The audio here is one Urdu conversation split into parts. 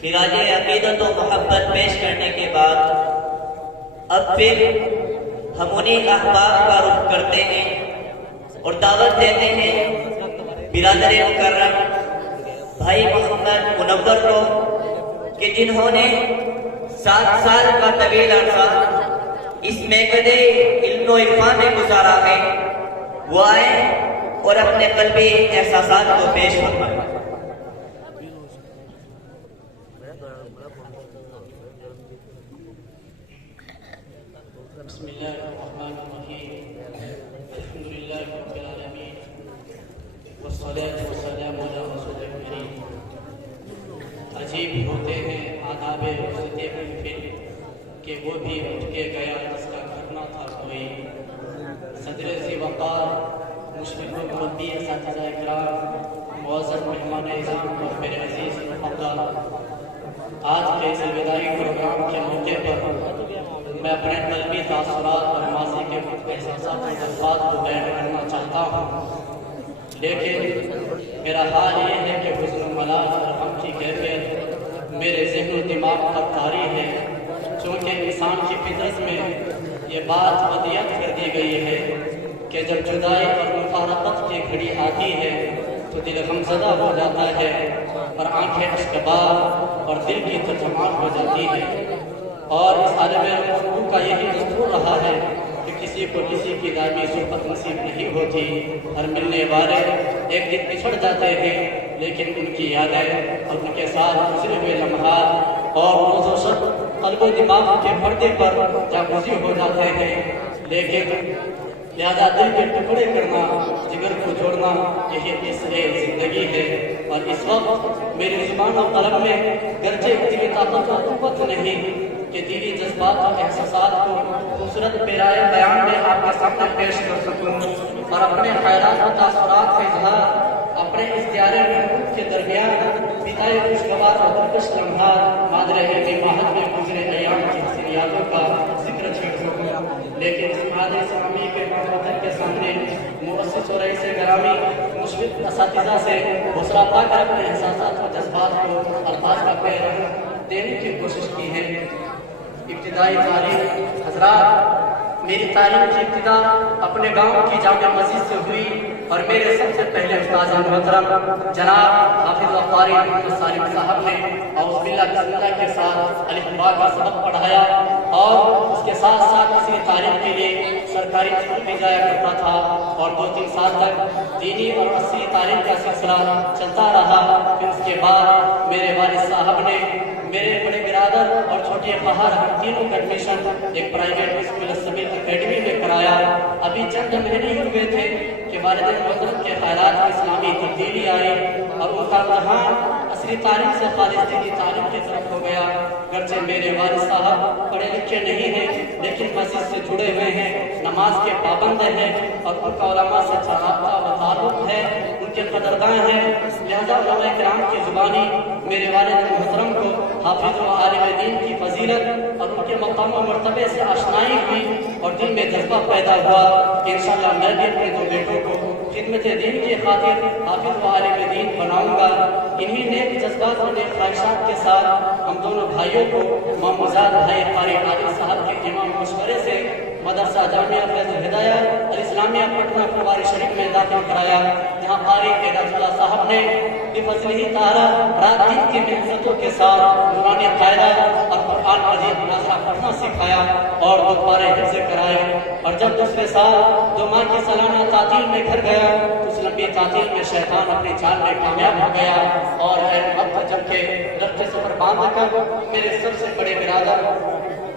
خراج عقیدت و محبت پیش کرنے کے بعد اب پھر ہم انہیں احباب کا رخ کرتے ہیں اور دعوت دیتے ہیں برادر مکرم بھائی محمد منور کو کہ جنہوں نے 7 سال کا طویل عرصہ اس میکدے علم و عرفان میں گزارا ہے، وہ آئیں اور اپنے قلبی احساسات کو پیش فرمائیں۔ بسم اللہ الرحمن الرحیم، الحمد للہ رب العالمین، والصلاة والسلام علی رسول کریم۔ عجیب ہوتے ہیں آداب رخصت محفل کہ وہ بھی اٹھ کے گیا جس کا گھر نہ تھا کوئی۔ صدر ذی وقار مشفق مربی اساتذہ اکرام، معزز مہمان اعظام اور میرے عزیز محترم، آج کے اس وداعی پروگرام کے موقع پر میں اپنے قلبی تاثرات اور ماضی کے احساسات و جذبات کو بیان کرنا چاہتا ہوں، لیکن میرا حال یہ ہے کہ حزن و ملال اور غم کی کیفیت میرے ذہن و دماغ پر طاری ہے، چونکہ انسان کی فطرت میں یہ بات ودیعت کر دی گئی ہے کہ جب جدائی اور مفارقت کی گھڑی آتی ہے تو دل غمزدہ ہو جاتا ہے اور آنکھیں اشکبار اور دل کی ترجمان ہو جاتی ہے۔ اور اس عالم گفتگو کا یہی دستور رہا ہے کہ کسی کو کسی کی دائمی صحبت نصیب نہیں ہوتی، ہر ملنے والے ایک دن پچھڑ جاتے ہیں، لیکن ان کی یادیں اور ان کے ساتھ گزرے ہوئے لمحات اور روز و شب قلب و دماغ کے پردے پر جاگزی ہو جاتے ہیں، لیکن لہذا دل کے ٹکڑے کرنا، جگر کو جوڑنا، یہی اس زندگی ہے۔ اور اس وقت میری زبان و قلم میں گرچہ اتنی طاقت و قوت نہیں کہ دینی جذبات اور احساسات کو خوبصورت پیرائے بیان میں آپ کے سامنے پیش کر سکوں اور اپنے خیالات و تاثرات کا اظہار اپنے اختیار محبوب کے درمیان بدائے خوشگوار اور دلکش لمحات مادر علمی ماہد میں گزرے ایام کی حسین یادوں کا ذکر چھیڑ سکوں، لیکن سماج اسلامی کے وطن کے سامنے مؤسس و رئیس گرامی مشفق اساتذہ سے حوصلہ پا کر اپنے احساسات و جذبات کو الفاظ کا پیغام دینے کی کوشش کی ہے۔ ابتدائی تعلیم حضرات، میری تعلیم کی ابتدا اپنے گاؤں کی جامع مسجد سے ہوئی اور میرے سب سے پہلے استاد محترم جناب حافظ و قاری محمد سالم صاحب نے اعوذ باللہ بسم اللہ کے ساتھ الف با کا سبق پڑھایا اور اس کے ساتھ ساتھ اسی تعلیم کے لیے سرکاری اسکول میں جایا کرتا تھا اور 2-3 سال تک دینی اور عصری تعلیم کا سلسلہ چلتا رہا۔ پھر اس کے بعد میرے والد صاحب نے میرے بڑے برادر اور چھوٹے خواہر تینوں کا ایڈمیشن ایک پرائیویٹ اسکول السبیل اکیڈمی میں کرایا۔ ابھی چند مہینے ہی ہوئے تھے کہ والد محترم کے خیالات میں اسلامی تبدیلی آئی اور ان کا رجحان عصری تعلیم سے خالص دینی تعلیم کی طرف ہو گیا۔ گرچہ میرے والد صاحب پڑھے لکھے نہیں ہیں لیکن مسجد سے جڑے ہوئے ہیں، نماز کے پابند ہیں اور ان کا علماء سے اچھا رابطہ و تعلق ہے، ان کے قدرداں ہیں، لہذا علماء کرام کی زبانی میرے والد محترم کو حافظ و عالم دین کی فضیلت اور ان کے مقام و مرتبے سے آشنائی ہوئی اور دل میں جذبہ پیدا ہوا کہ انشاءاللہ میں بھی اپنے 2 بیٹوں کو خدمت دین کی خاطر حافظ و عالم دین بناؤں گا۔ انہی نیک جذبات اور نیک خواہشات کے ساتھ ہم دونوں بھائیوں کو ماموزاد بھائی قاری عادل صاحب کے امام مشورے سے مدرسہ جامعہ فیض الہدایہ الاسلامیہ پٹنہ فواری شریف میں داخل کرایا، جہاں قاری اعجاز اللہ صاحب نے بفضلہ تعالی رات دن کی محنتوں کے ساتھ نورانی قاعدہ اور قرآن مجید مناظرہ پڑھنا سکھایا اور 2 پارے حفظ کرائے۔ اور جب دوسرے سال 2 ماہ کی سالانہ تعطیل میں گھر گیا تو اس لمبی تعطیل میں شیطان اپنی چال میں کامیاب ہو گیا اور وقت جب کہ رفت سفر باندھ کر میرے سب سے بڑے برادر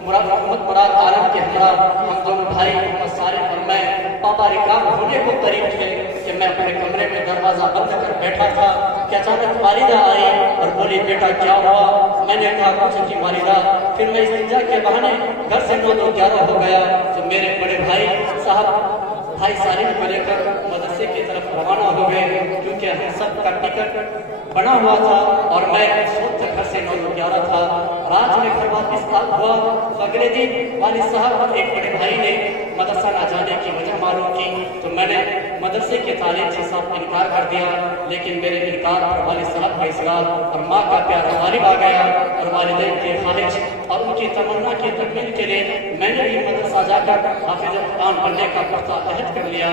محمد مراد عالم کے ہمراہ ہم دونوں بھائی محمد صالح اور میں پاپا ریکام ہونے کو قریب تھے کہ میں اپنے کمرے میں دروازہ بند کر بیٹھا تھا کہ اچانک والدہ آئی اور بولی بیٹا کیا ہوا؟ میں نے کہا کچھ نہیں والدہ۔ پھر میں استنجا کے بہانے گھر سے 9-11 ہو گیا تو میرے بڑے بھائی صاحب بھائی سالم کو لے کر مدرسے کی طرف روانہ ہو گئے، کیونکہ ہم سب کا ٹکٹ بنا ہوا تھا اور میں اس وقت گھر سے 9-11 تھا۔ رات میں گھر واپس ہوا تو اگلے دن والد صاحب اور ایک بڑے بھائی نے مدرسہ نہ جانے کی وجہ معلوم کی تو میں نے مدرسے کے تعلیم سے سب انکار کر دیا، لیکن میرے انکار پر والد صاحب کا اصرار اور ماں کا پیار غالب آ گیا، اور والدین کی خواہش اور ان کی تمنا کی تکمیل کے لیے میں نے بھی مدرسہ جا کر حافظ قرآن بننے کا پختہ عہد کر لیا،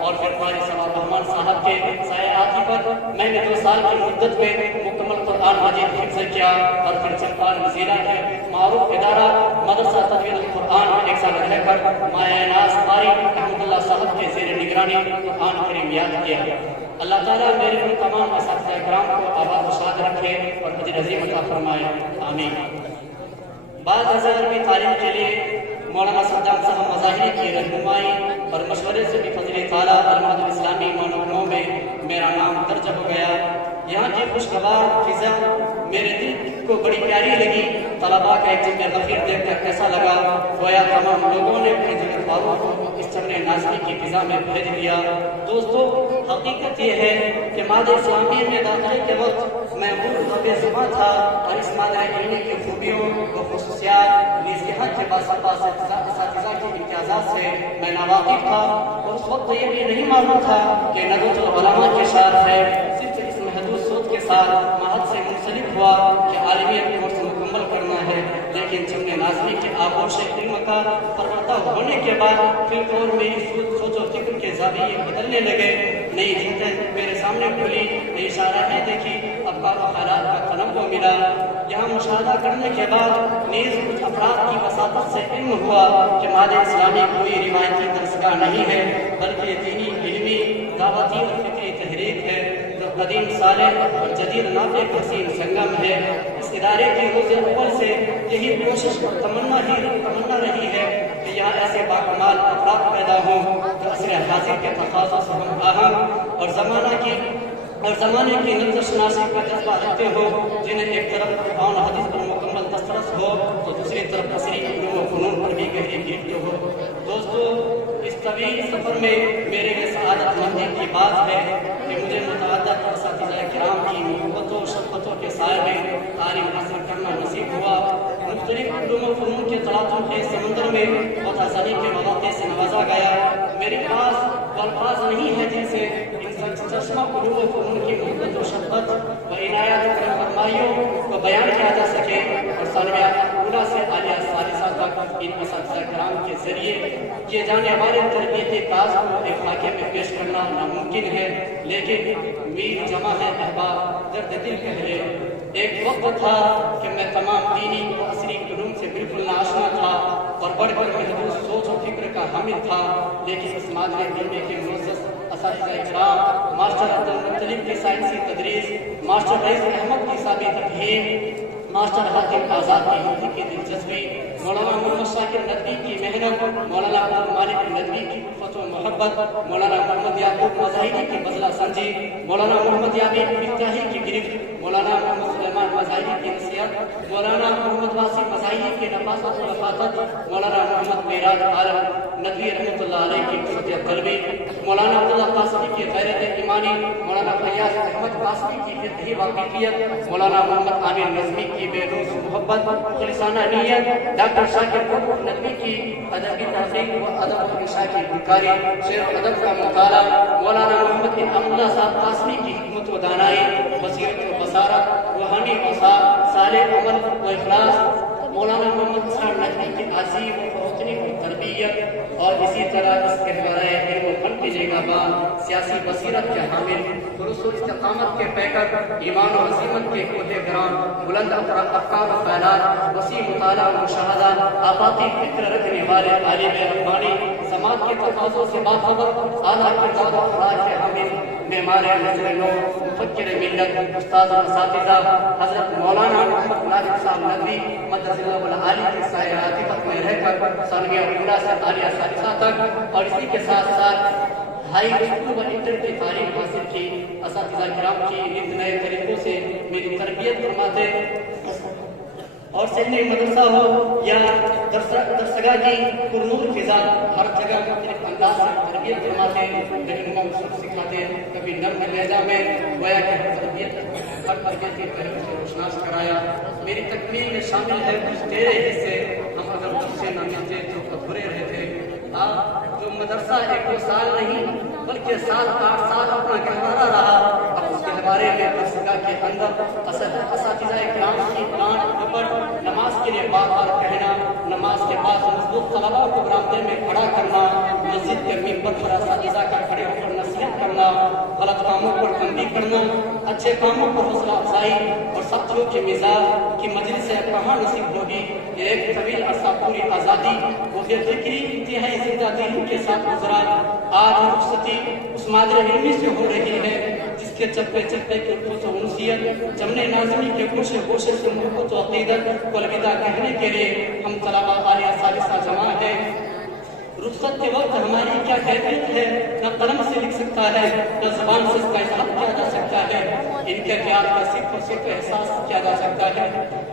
اور پھر قاری ثواب رحمان صاحب کے سایہ پر میں نے 2 سال کی مدت میں مکمل قرآن مجید حفظ کیا، اور پھر چمپارن ضلع کے معروف ادارہ مدرسہ تدوین القرآن 1 سال رہ کر مایہ ناز قاری احمد اللہ صاحب کے زیر نگرانی قرآن کریم یاد کیا۔ اللہ تعالیٰ میرے ان تمام اساتذہ کرام کو آباد و شاد رکھے اور اجر عظیم عطا فرمائے، آمین۔ بعد ازاں عربی تعلیم کے لیے مولانا صدام صاحب مظاہری کی رہنمائی اور مشورے سے بھی فضل تعالیٰ علامت اسلامی معنوں میں میرا نام درج ہو گیا۔ یہاں کی خوشگوار فضا میرے دل کو بڑی پیاری لگی۔ طلباء کا ایک جمع غفیر دیکھ کر کیسا لگا، گویا تمام لوگوں نے اپنے دل والوں کو اس چمن نازمی کی فضا میں بھیج دیا۔ دوستو، حقیقت یہ ہے کہ مادہ اسلامی میں داخلے کے وقت میں بے زباں تھا، اور اس مادہ علمی کی خوبیوں و خصوصیات نیز یہاں کے باصفا اساتذہ کی امتیازات سے میں ناواقف تھا، اور اس وقت یہ بھی نہیں معلوم تھا کہ ندوۃ العلماء کے شعار ہے۔ صرف اس محدود سوچ کے ساتھ معہد سے منسلک ہوا کہ عالمیت کورس مکمل کرنا ہے، لیکن چمن نازمی کے آغوش علم کا پروردہ ہونے کے بعد پھر اور میری سوچ و فکر کے زاویے بدلنے لگے، نئی جنتیں میرے سامنے کھلی، نئی شاہراہیں دیکھی، افکار و خیالات کا تنوع ملا۔ یہاں مشاہدہ کرنے کے بعد نیز کچھ افراد کی وساطت سے علم ہوا کہ مادہ اسلامی کوئی روایتی درسگاہ نہیں ہے، بلکہ دینی، علمی، دعوتی اور فکری تحریک ہے جو قدیم صالح اور جدید نافع حسین سنگم ہے۔ اس ادارے کی روز اول سے یہی کوشش اور تمنا رہی ہے کہ یہاں ایسے باکمال افراد پیدا ہوں جو عصر حاضر کے تقاضوں سے ہم آہنگ اور زمانے کی نظر شناسی کا جذبہ رکھتے ہو، جنہیں ایک طرف قرآن و حدیث پر مکمل دسترس ہو تو دوسری طرف عصری علوم و فنون پر بھی گہری گرفت ہو۔ دوستو، اس طویل سفر میں میرے لیے سعادت مندی کی بات ہے کہ مجھے متعدد اساتذہ کرام کی محبتوں و شفقتوں کے سائے میں تعلیم حاصل کرنا نصیب ہوا۔ مختلف علوم و فنون کے تلاطم کے سمندر میں متعزنی کے مواقع سے نوازا گیا۔ میرے پاس الفاظ نہیں ہے جن سے چشمہ علوم و فنون کی محبت و شفقت و عنایات کرم فرمائیوں کو بیان کیا جا سکے، اور ثانویہ اولیٰ سے عالیہ ثالثہ تک ان اساتذہ کرام کے ذریعے کیے جانے والے تربیتی کاز کو ایک خاکے میں پیش کرنا ناممکن ہے، لیکن امید جمع ہے احباب، درد دل پہلے۔ ایک وقت تھا کہ میں تمام دینی و عصری علوم سے بالکل ناآشنا تھا اور بڑھ کر محدود سوچ و فکر کا حامل تھا، لیکن اس مادہ علمی کے معزز اساتذہ کرام، ماسٹر عبدالمطلب کی سائنسی تدریس، ماسٹر رئیس احمد کی ثابت تفہیم، ماسٹر حاتم آزاد کی ہندی کی دلچسپی، مولانا محمد شاکر ندوی کی محنت، مولانا عبد المالک ندوی کی الفت و محبت، مولانا محمد یعقوب مظاہری کی بذلہ سنجی، مولانا محمد یعقوب مفتاحی کی گرفت، مولانا محمد سلیمان مظاہری کی نصیحت، مولانا محمد واسی مظاہری کی نفاست و لفاقت، مولانا محمد میراج عالم ندوی رحمۃ اللہ علیہ کی قوت قلبی، مولانا عبداللہ قاسمی کی غیرت ایمانی، مولانا فیاض احمد قاسمی کی فقہی واقفیت، مولانا محمد عامر نظمی کی بے لوث محبت، خالصانہ نیت، ڈاکٹر شاکر ندوی کی ادبی تحقیق و ادب و انشاء کی گلوکاری، شعر و ادب کا مطالعہ، مولانا محمد انعام اللہ صاحب قاسمی کی حکمت و دانائی، بصیرت و بصارت، روحانی اوصاف، صالح عمل و اخلاص، مولانا محمد اسرار ندوی کی عظیم و فوقنی تربیت، اور اسی طرح اس کے برائے علم و فن کی نگہبان، سیاسی بصیرت کے حامل، خلوص و استقامت کے پیکر، ایمان و عظیمت کے کوہ گرام، بلند افکار و خیالات، وسیع مطالعہ و مشاہدہ، آفاقی فکر رکھنے والے عالم ربانی، سماج کے تقاضوں سے باخبر، اعلیٰ کردار و اخلاق کے حامل، معمار نظر نو، مفکر ملت، استاد و اساتذہ حضرت مولانا محمد ناجم صاحب ندوی مدرسہ اللہ العالی کی سائے عاطفت میں رہ کر ثانویہ اولیٰ سے عالیہ ثالثہ تک، اور اسی کے ساتھ ساتھ ہائی اسکول و انٹر کی تعلیم حاصل کی۔ اساتذہ کرام کی نت نئے طریقوں سے میری تربیت فرماتے، اور سنی مدرسہ ہو یا درسگاہ کی پرنور فضا، ہر جگہ مختلف انداز سے تربیت فرماتے، رہنما اصول سکھاتے، کبھی نرم لہجہ میں گویا کہ ہر تربیتی پہلو سے روشناس کرایا۔ میری تکمیل میں شامل ہے کچھ تیرے حصے، ہم اگر تم سے نہ ملتے تو ادھورے رہتے، جو مدرسہ 1-2 سال نہیں بلکہ 7-8 سال اپنا گہوارہ رہا، اب اس کے بارے میں درسگاہ کے اندر اساتذہ کرام کی ڈانٹ ڈپٹ، نماز کے لیے بار بار کہنا، نماز کے بعد مضبوط طلباء کو برآمدے میں کھڑا کرنا، مسجد کے ممبر پر اساتذہ کا کھڑے ہو کر نصیحت کرنا، غلط کاموں پر تنبیہ کرنا، اچھے کاموں پر حوصلہ افزائی، اور ساتھیوں کے مزاج کی مجلس سے کہاں نصیب ہوگی کہ ایک طویل عرصہ پوری آزادی وہ بے فکری انتہائی زندہ دلی کے ساتھ گزرا، آج رخصتی اس مادر علمی سے ہو رہی ہے جس کے چپے چپے کے الفت و انسیت، جمنے نازمی کے گوشے گوشے سے محبت و عقیدت کو الوداع کہنے کے لیے ہم طلباء عالیہ ثالثہ جمع ہیں۔ رخصت کے وقت ہماری کیا کیفیت ہے، نہ قلم سے لکھ سکتا ہے، نہ زبان سے اس کا اظہار کیا جا سکتا ہے، ان کے خیال کا صرف اور صرف احساس کیا جا سکتا ہے۔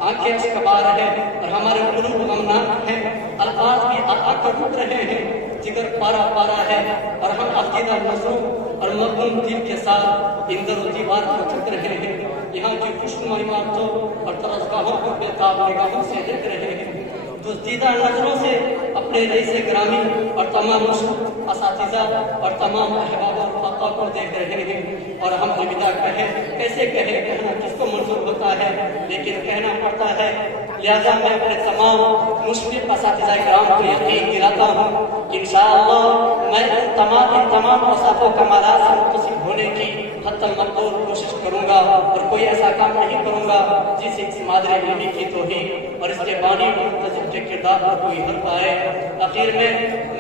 آنکھیں اشکبار ہے اور ہمارے قلوب غمناک ہیں، الفاظ بھی آ کر رک رہے ہیں، جگر پارا پارا ہے، اور ہم عقیدہ نظروں اور مغموم دل کے ساتھ ان در و دیوار کو جھک رہے ہیں، یہاں کی خوشنما عمارتوں اور درسگاہوں کو بے تاب نگاہوں سے دیکھ رہے ہیں، دزدیدہ نظروں سے اپنے رئیس گرامی اور تمام اساتذہ اور تمام احباب اور رفقا کو دیکھ رہے ہیں، اور ہم الوداع کہیں کیسے کہیں، کہنا کس کو منظور ہوتا ہے لیکن کہنا پڑتا ہے، لہذا میں اپنے تمام مشفق اساتذہ کرام کو یقین دلاتا ہوں کہ انشاءاللہ میں ان تمام اوصاف و کمالات سے متصف ہونے کی حتی المقدور کوشش کروں گا، اور کوئی ایسا کام نہیں کروں گا جس سے اس مادر علمی کی توہین اور اس کے بانی منتظم کے کردار پر کوئی حرف آئے۔ اخیر میں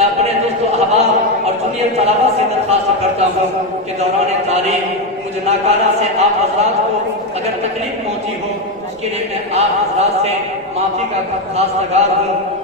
اپنے دوست و احباب اور جونیئر طلباء سے درخواست کرتا ہوں کہ دوران تعلیم مجھے ناکارہ سے آپ حضرات کو اگر تکلیف پہنچی ہو اس کے لیے میں آپ حضرات سے معافی کا خواستگار ہوں،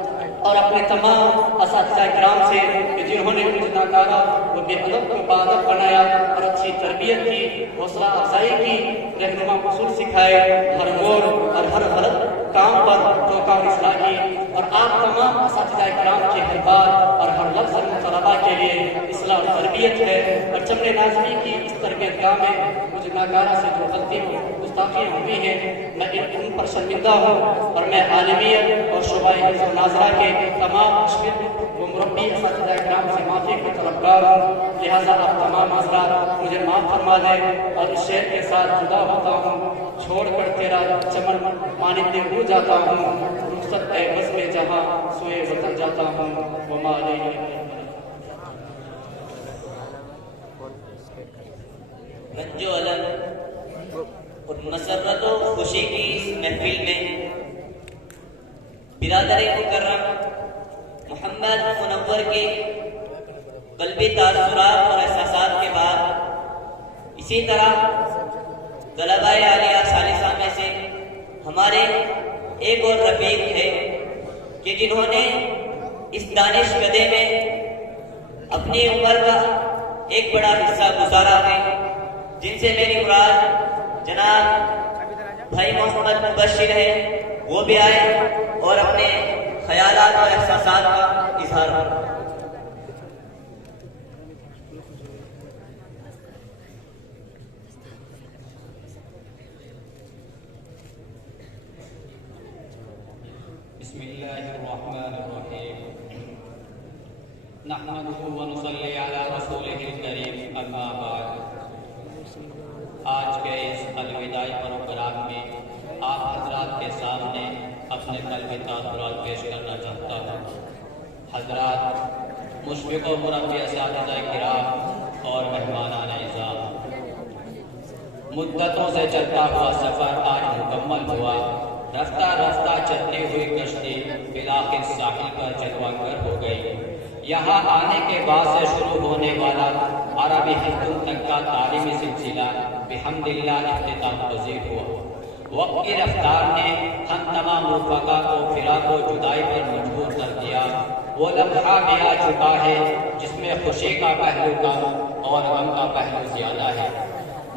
اور اپنے تمام اساتذہ کرام سے کہ جنہوں نے مجھے ناکارہ و بے ادب کو باادب بنایا اور اچھی تربیت کی، حوصلہ افزائی کی، رہنما اصول سکھائے، ہر موڑ اور ہر غلط کام پر ٹوکا اور اصلاح کی، اور آپ تمام اساتذہ کرام کے ہر بات اور ہر لفظ طلباء کے لیے اصلاح و تربیت ہے، اور چمڑے نازمی کی اس تربیت گاہ میں مجھے ناکارہ سے جو غلطی گستاخیاں ہوئی ہیں میں ان پر شرمندہ ہوں، اور میں عالمیت اور شعبہ حفظ و ناظرہ کے تمام مشفق و مربی اساتذہ کرام سے معافی کا طلبگار ہوں، لہٰذا آپ تمام حضرات مجھے معاف فرما دیں، اور اس شعر کے ساتھ جدا ہوتا ہوں، چھوڑ کر تیرا چمن مانندے ہو جاتا ہوں، رخصت اے بزم جہاں سوئے وطن جاتا ہوں، وما علیہ رنج و الم اور مسرت و خوشی کی اس محفل میں برادر مکرم محمد منور کے قلبی تاثرات اور احساسات کے بعد اسی طرح طلباء عالیہ ثالثہ میں سے ہمارے ایک اور رفیق تھے کہ جنہوں نے اس دانش گدے میں اپنی عمر کا ایک بڑا حصہ گزارا ہے، جن سے میری مراد جناب بھائی محمد مبشر ہے، وہ بھی آئے اور اپنے خیالات اور احساسات کا اظہار کریں۔ بسم اللہ الرحمن الرحیم، نحمدہ ونصلی علی رسولہ الکریم، اما بعد۔ آج کے اس الوداعی پروگرام میں آپ حضرات کے سامنے اپنے قلبی تاثرات پیش کرنا چاہتا ہوں۔ حضرات، مشفق و مربی اساتذہ کرام اور مہمانان اعزاز، مدتوں سے چلتا ہوا سفر آج مکمل ہوا۔ رفتہ رفتہ چلتی ہوئی کشتی بالآخر ساحل پر جلوہ گر ہو گئی۔ یہاں آنے کے بعد سے شروع ہونے والا عربی حلقوں تک کا تعلیمی سلسلہ بحمدللہ اختتام پذیر ہوا۔ وقت کی رفتار نے ہم تمام رفقا کو فراق و جدائی پر مجبور کر دیا۔ وہ لمحہ بھی آ چکا ہے جس میں خوشی کا پہلو کم اور غم کا پہلو زیادہ ہے۔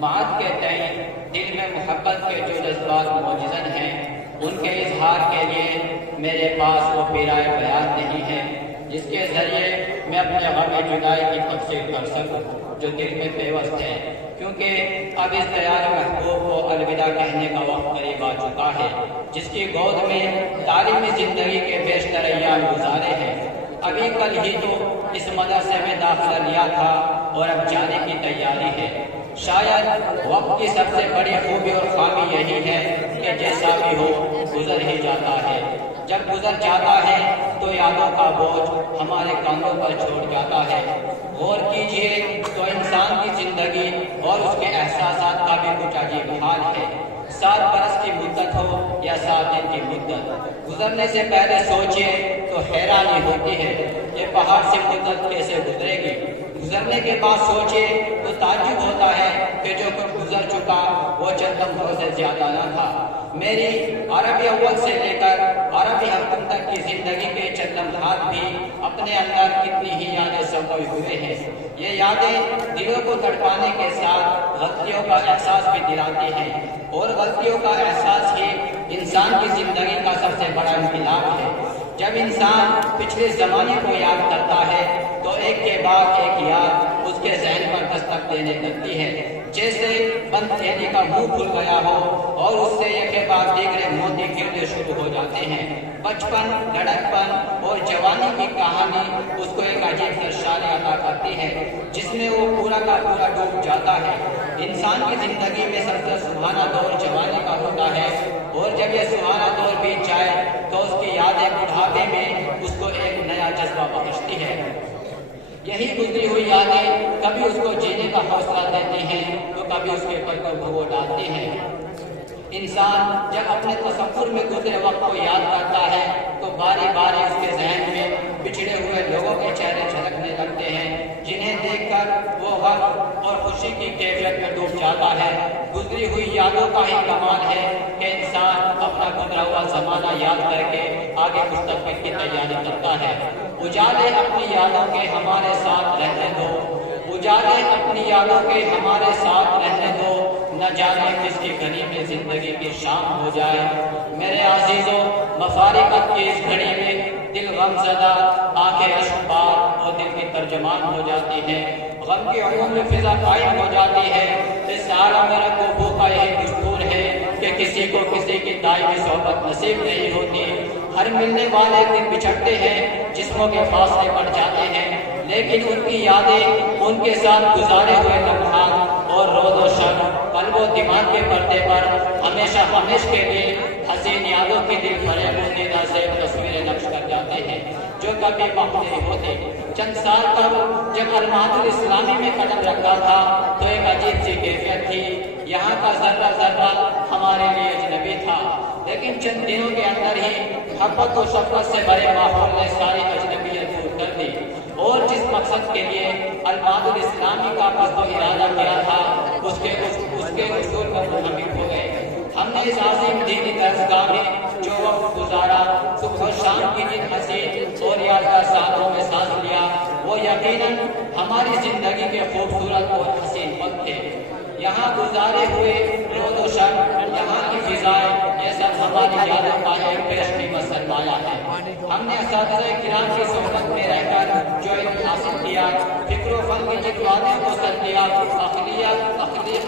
معاد کے تئیں دل میں محبت کے جو جذبات موجزن ہیں، ان کے اظہار کے لیے میرے پاس وہ پیرائے بیان نہیں ہے جس کے ذریعے میں اپنے غم جدائی کی تفصیل کر سکوں جو دل میں پیوست ہے، کیونکہ اب اس دیار محبوب کو الوداع کہنے کا وقت قریب آ چکا ہے، جس کی گود میں تعلیمی زندگی کے بیشتر ایام گزارے ہیں۔ ابھی کل ہی تو اس مدرسے میں داخلہ لیا تھا اور اب جانے کی تیاری ہے۔ شاید وقت کی سب سے بڑی خوبی اور خامی یہی ہے کہ جیسا بھی ہو گزر ہی جاتا ہے۔ جب گزر جاتا ہے تو یادوں کا بوجھ ہمارے کاندھوں پر چھوڑ جاتا ہے۔ غور کیجئے تو انسان کی زندگی اور اس کے احساسات کا بھی کچھ عجیب حال ہے۔ 7 برس کی مدت ہو یا 7 دن کی مدت، گزرنے سے پہلے سوچئے تو حیرانی ہوتی ہے یہ پہاڑ سے مدت کیسے گزرے گی۔ گزرنے کے بعد سوچئے تو تعجب ہوتا ہے کہ جو کچھ گزر چکا وہ چند لمحوں سے زیادہ نہ تھا۔ میری عربی اول سے لے کر عربی حتم تک کی زندگی کے چند لمحات بھی اپنے اندر کتنی ہی یادیں سموئے ہوئے ہیں۔ یہ یادیں دلوں کو تڑپانے کے ساتھ غلطیوں کا احساس بھی دلاتی ہیں، اور غلطیوں کا احساس ہی انسان کی زندگی کا سب سے بڑا انقلاب ہے۔ جب انسان پچھلے زمانے کو یاد کرتا ہے تو ایک کے بعد ایک یاد اس کے ذہن پر دستک دینے لگتی ہے، جیسے بند تھیلی کا منہ کھل گیا ہو اور اس سے ایک کے بعد دیگرے موتی گرنے شروع ہو جاتے ہیں۔ بچپن، لڑکپن اور جوانی کی کہانی اس کو ایک عجیب سرشاری عطا کرتی ہے جس میں وہ پورا کا پورا ڈوب جاتا ہے۔ انسان کی زندگی میں سب سے سہانا دور جوانی کا ہوتا ہے، اور جب یہ سہانا دور بیت جائے تو اس کی یادیں بڑھاپے میں اس کو ایک نیا جذبہ بخشتی ہے۔ یہی گزری ہوئی یادیں کبھی اس کو جینے کا حوصلہ دیتی ہیں تو کبھی اس کے پر بھگو ڈالتی ہیں۔ انسان جب اپنے تصور میں گزرے وقت کو یاد کرتا ہے تو باری باری اس کے ذہن میں بچھڑے ہوئے لوگوں کے چہرے جھلکنے لگتے ہیں، جنہیں دیکھ کر وہ غم اور خوشی کی کیفیت میں ڈوب جاتا ہے۔ گزری ہوئی یادوں کا ہی کمال ہے کہ انسان اپنا گزرا ہوا زمانہ یاد کر کے آگے مستقبل کی تیاری کرتا ہے۔ اجالے اپنی یادوں کے ہمارے ساتھ رہنے دو، اجالے اپنی یادوں کے ہمارے ساتھ رہنے دو، نہ جانے کس کی گھڑی میں زندگی کی شام ہو جائے۔ میرے عزیزوں، مفارقت کی اس گھڑی میں دل غم زدہ، آنکھیں اشک بار اور دل کی ترجمان ہو جاتی ہیں۔ غم کی عموم میں فضا قائم ہو جاتی ہے۔ اس عالم میں رنگ و بو کا یہی دستور ہے کہ کسی کو کسی کی دائمی صحبت نصیب نہیں ہوتی۔ ہر ملنے والے ایک دن بچھڑتے ہیں، جسموں کے فاصلے بڑھ جاتے ہیں، لیکن ان کی یادیں، ان کے ساتھ گزارے ہوئے لمحات اور روز و شب قلب و دماغ کے پردے پر ہمیشہ ہمیشہ کے لیے حسین یادوں کی دل فریب و دیدہ سے تصویریں نقش کر جاتے ہیں جو کبھی وقت نہیں ہوتے۔ چند سال قبل جب المعہد الاسلامی میں قدم رکھا تھا تو ایک عجیب سی کیفیت تھی۔ یہاں کا ذرہ ذرہ ہمارے لیے اجنبی تھا، لیکن چند دنوں کے اندر ہی محبت و شفقت سے بھرے ماحول نے ساری اجنبیت دور کر دی، اور جس مقصد کے لیے المعہد الاسلامی کا قصد و ارادہ کیا تھا اس کے اصول پر منحرف ہو گئے۔ ہم نے اس عظیم دینی درسگاہ میں جو وقت گزارا، صبح و شام کی جن حسین اور یادگار ساتھوں میں سانس لیا، وہ یقیناً ہماری زندگی کے خوبصورت اور حسین پل تھے۔ یہاں گزارے ہوئے روز و شب، یہاں کی فضائیں، یہ سب ہماری یادوں کا ایک بیش قیمت سرمایہ ہے۔ ہم نے اساتذہ کرام کی صحبت میں رہ کر جو علم حاصل کیا، فکر و فن کی جن باتیں کو سر کیا،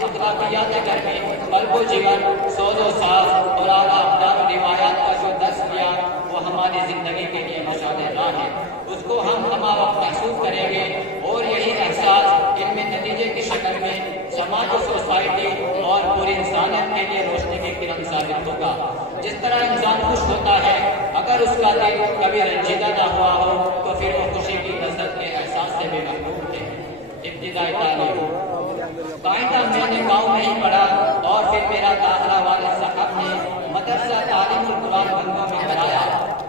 اخلاقیات گھر میں قلب و جگر، سوز و ساز اور اعلیٰ اقدار و روایات کا جو درس لیا، وہ ہماری زندگی کے لیے مشعل راہ ہے۔ اس کو ہم ہمارا وقت محسوس کریں گے، اور یہی احساس علم نتیجے کی شکل میں سماج و سوسائٹی اور پوری انسانیت کے لیے روشنی کی کرن ثابت ہوگا۔ جس طرح انسان خوش ہوتا ہے اگر اس کا دل کبھی رنجیدہ نہ ہوا ہو تو پھر وہ خوشی کی لذت کے احساس سے بھی محروم ہے۔ ابتدائی تعلیم، قاعدہ میں نے گاؤں میں ہی پڑھا، اور پھر میرا داخلہ والد صاحب نے مدرسہ تعلیم القرآن بنگوں میں کرایا۔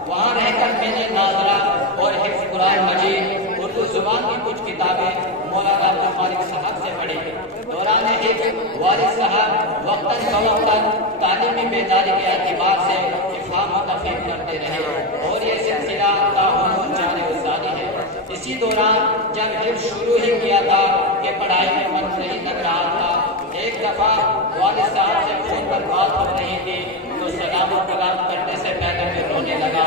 وہاں رہ کر میں نے ناظرہ اور حفظ قرآن مجید اردو زبان کی کچھ کتابیں مولانا عبدالخالق صاحب سے پڑھی۔ دوران حفظ والد صاحب وقتاً فوقتاً تعلیمی بیداری کے اعتبار سے افہام و تفہیم کرتے رہے، اور یہ سلسلہ تاہم جاری و ساری ہے۔ اسی دوران جب حفظ شروع ہی کیا تھا کہ پڑھائی میں من نہیں لگ رہا تھا، ایک دفعہ والد صاحب سے فون پر بات ہو رہی تھی تو سلام و کلام کرنے سے پہلے میں رونے لگا،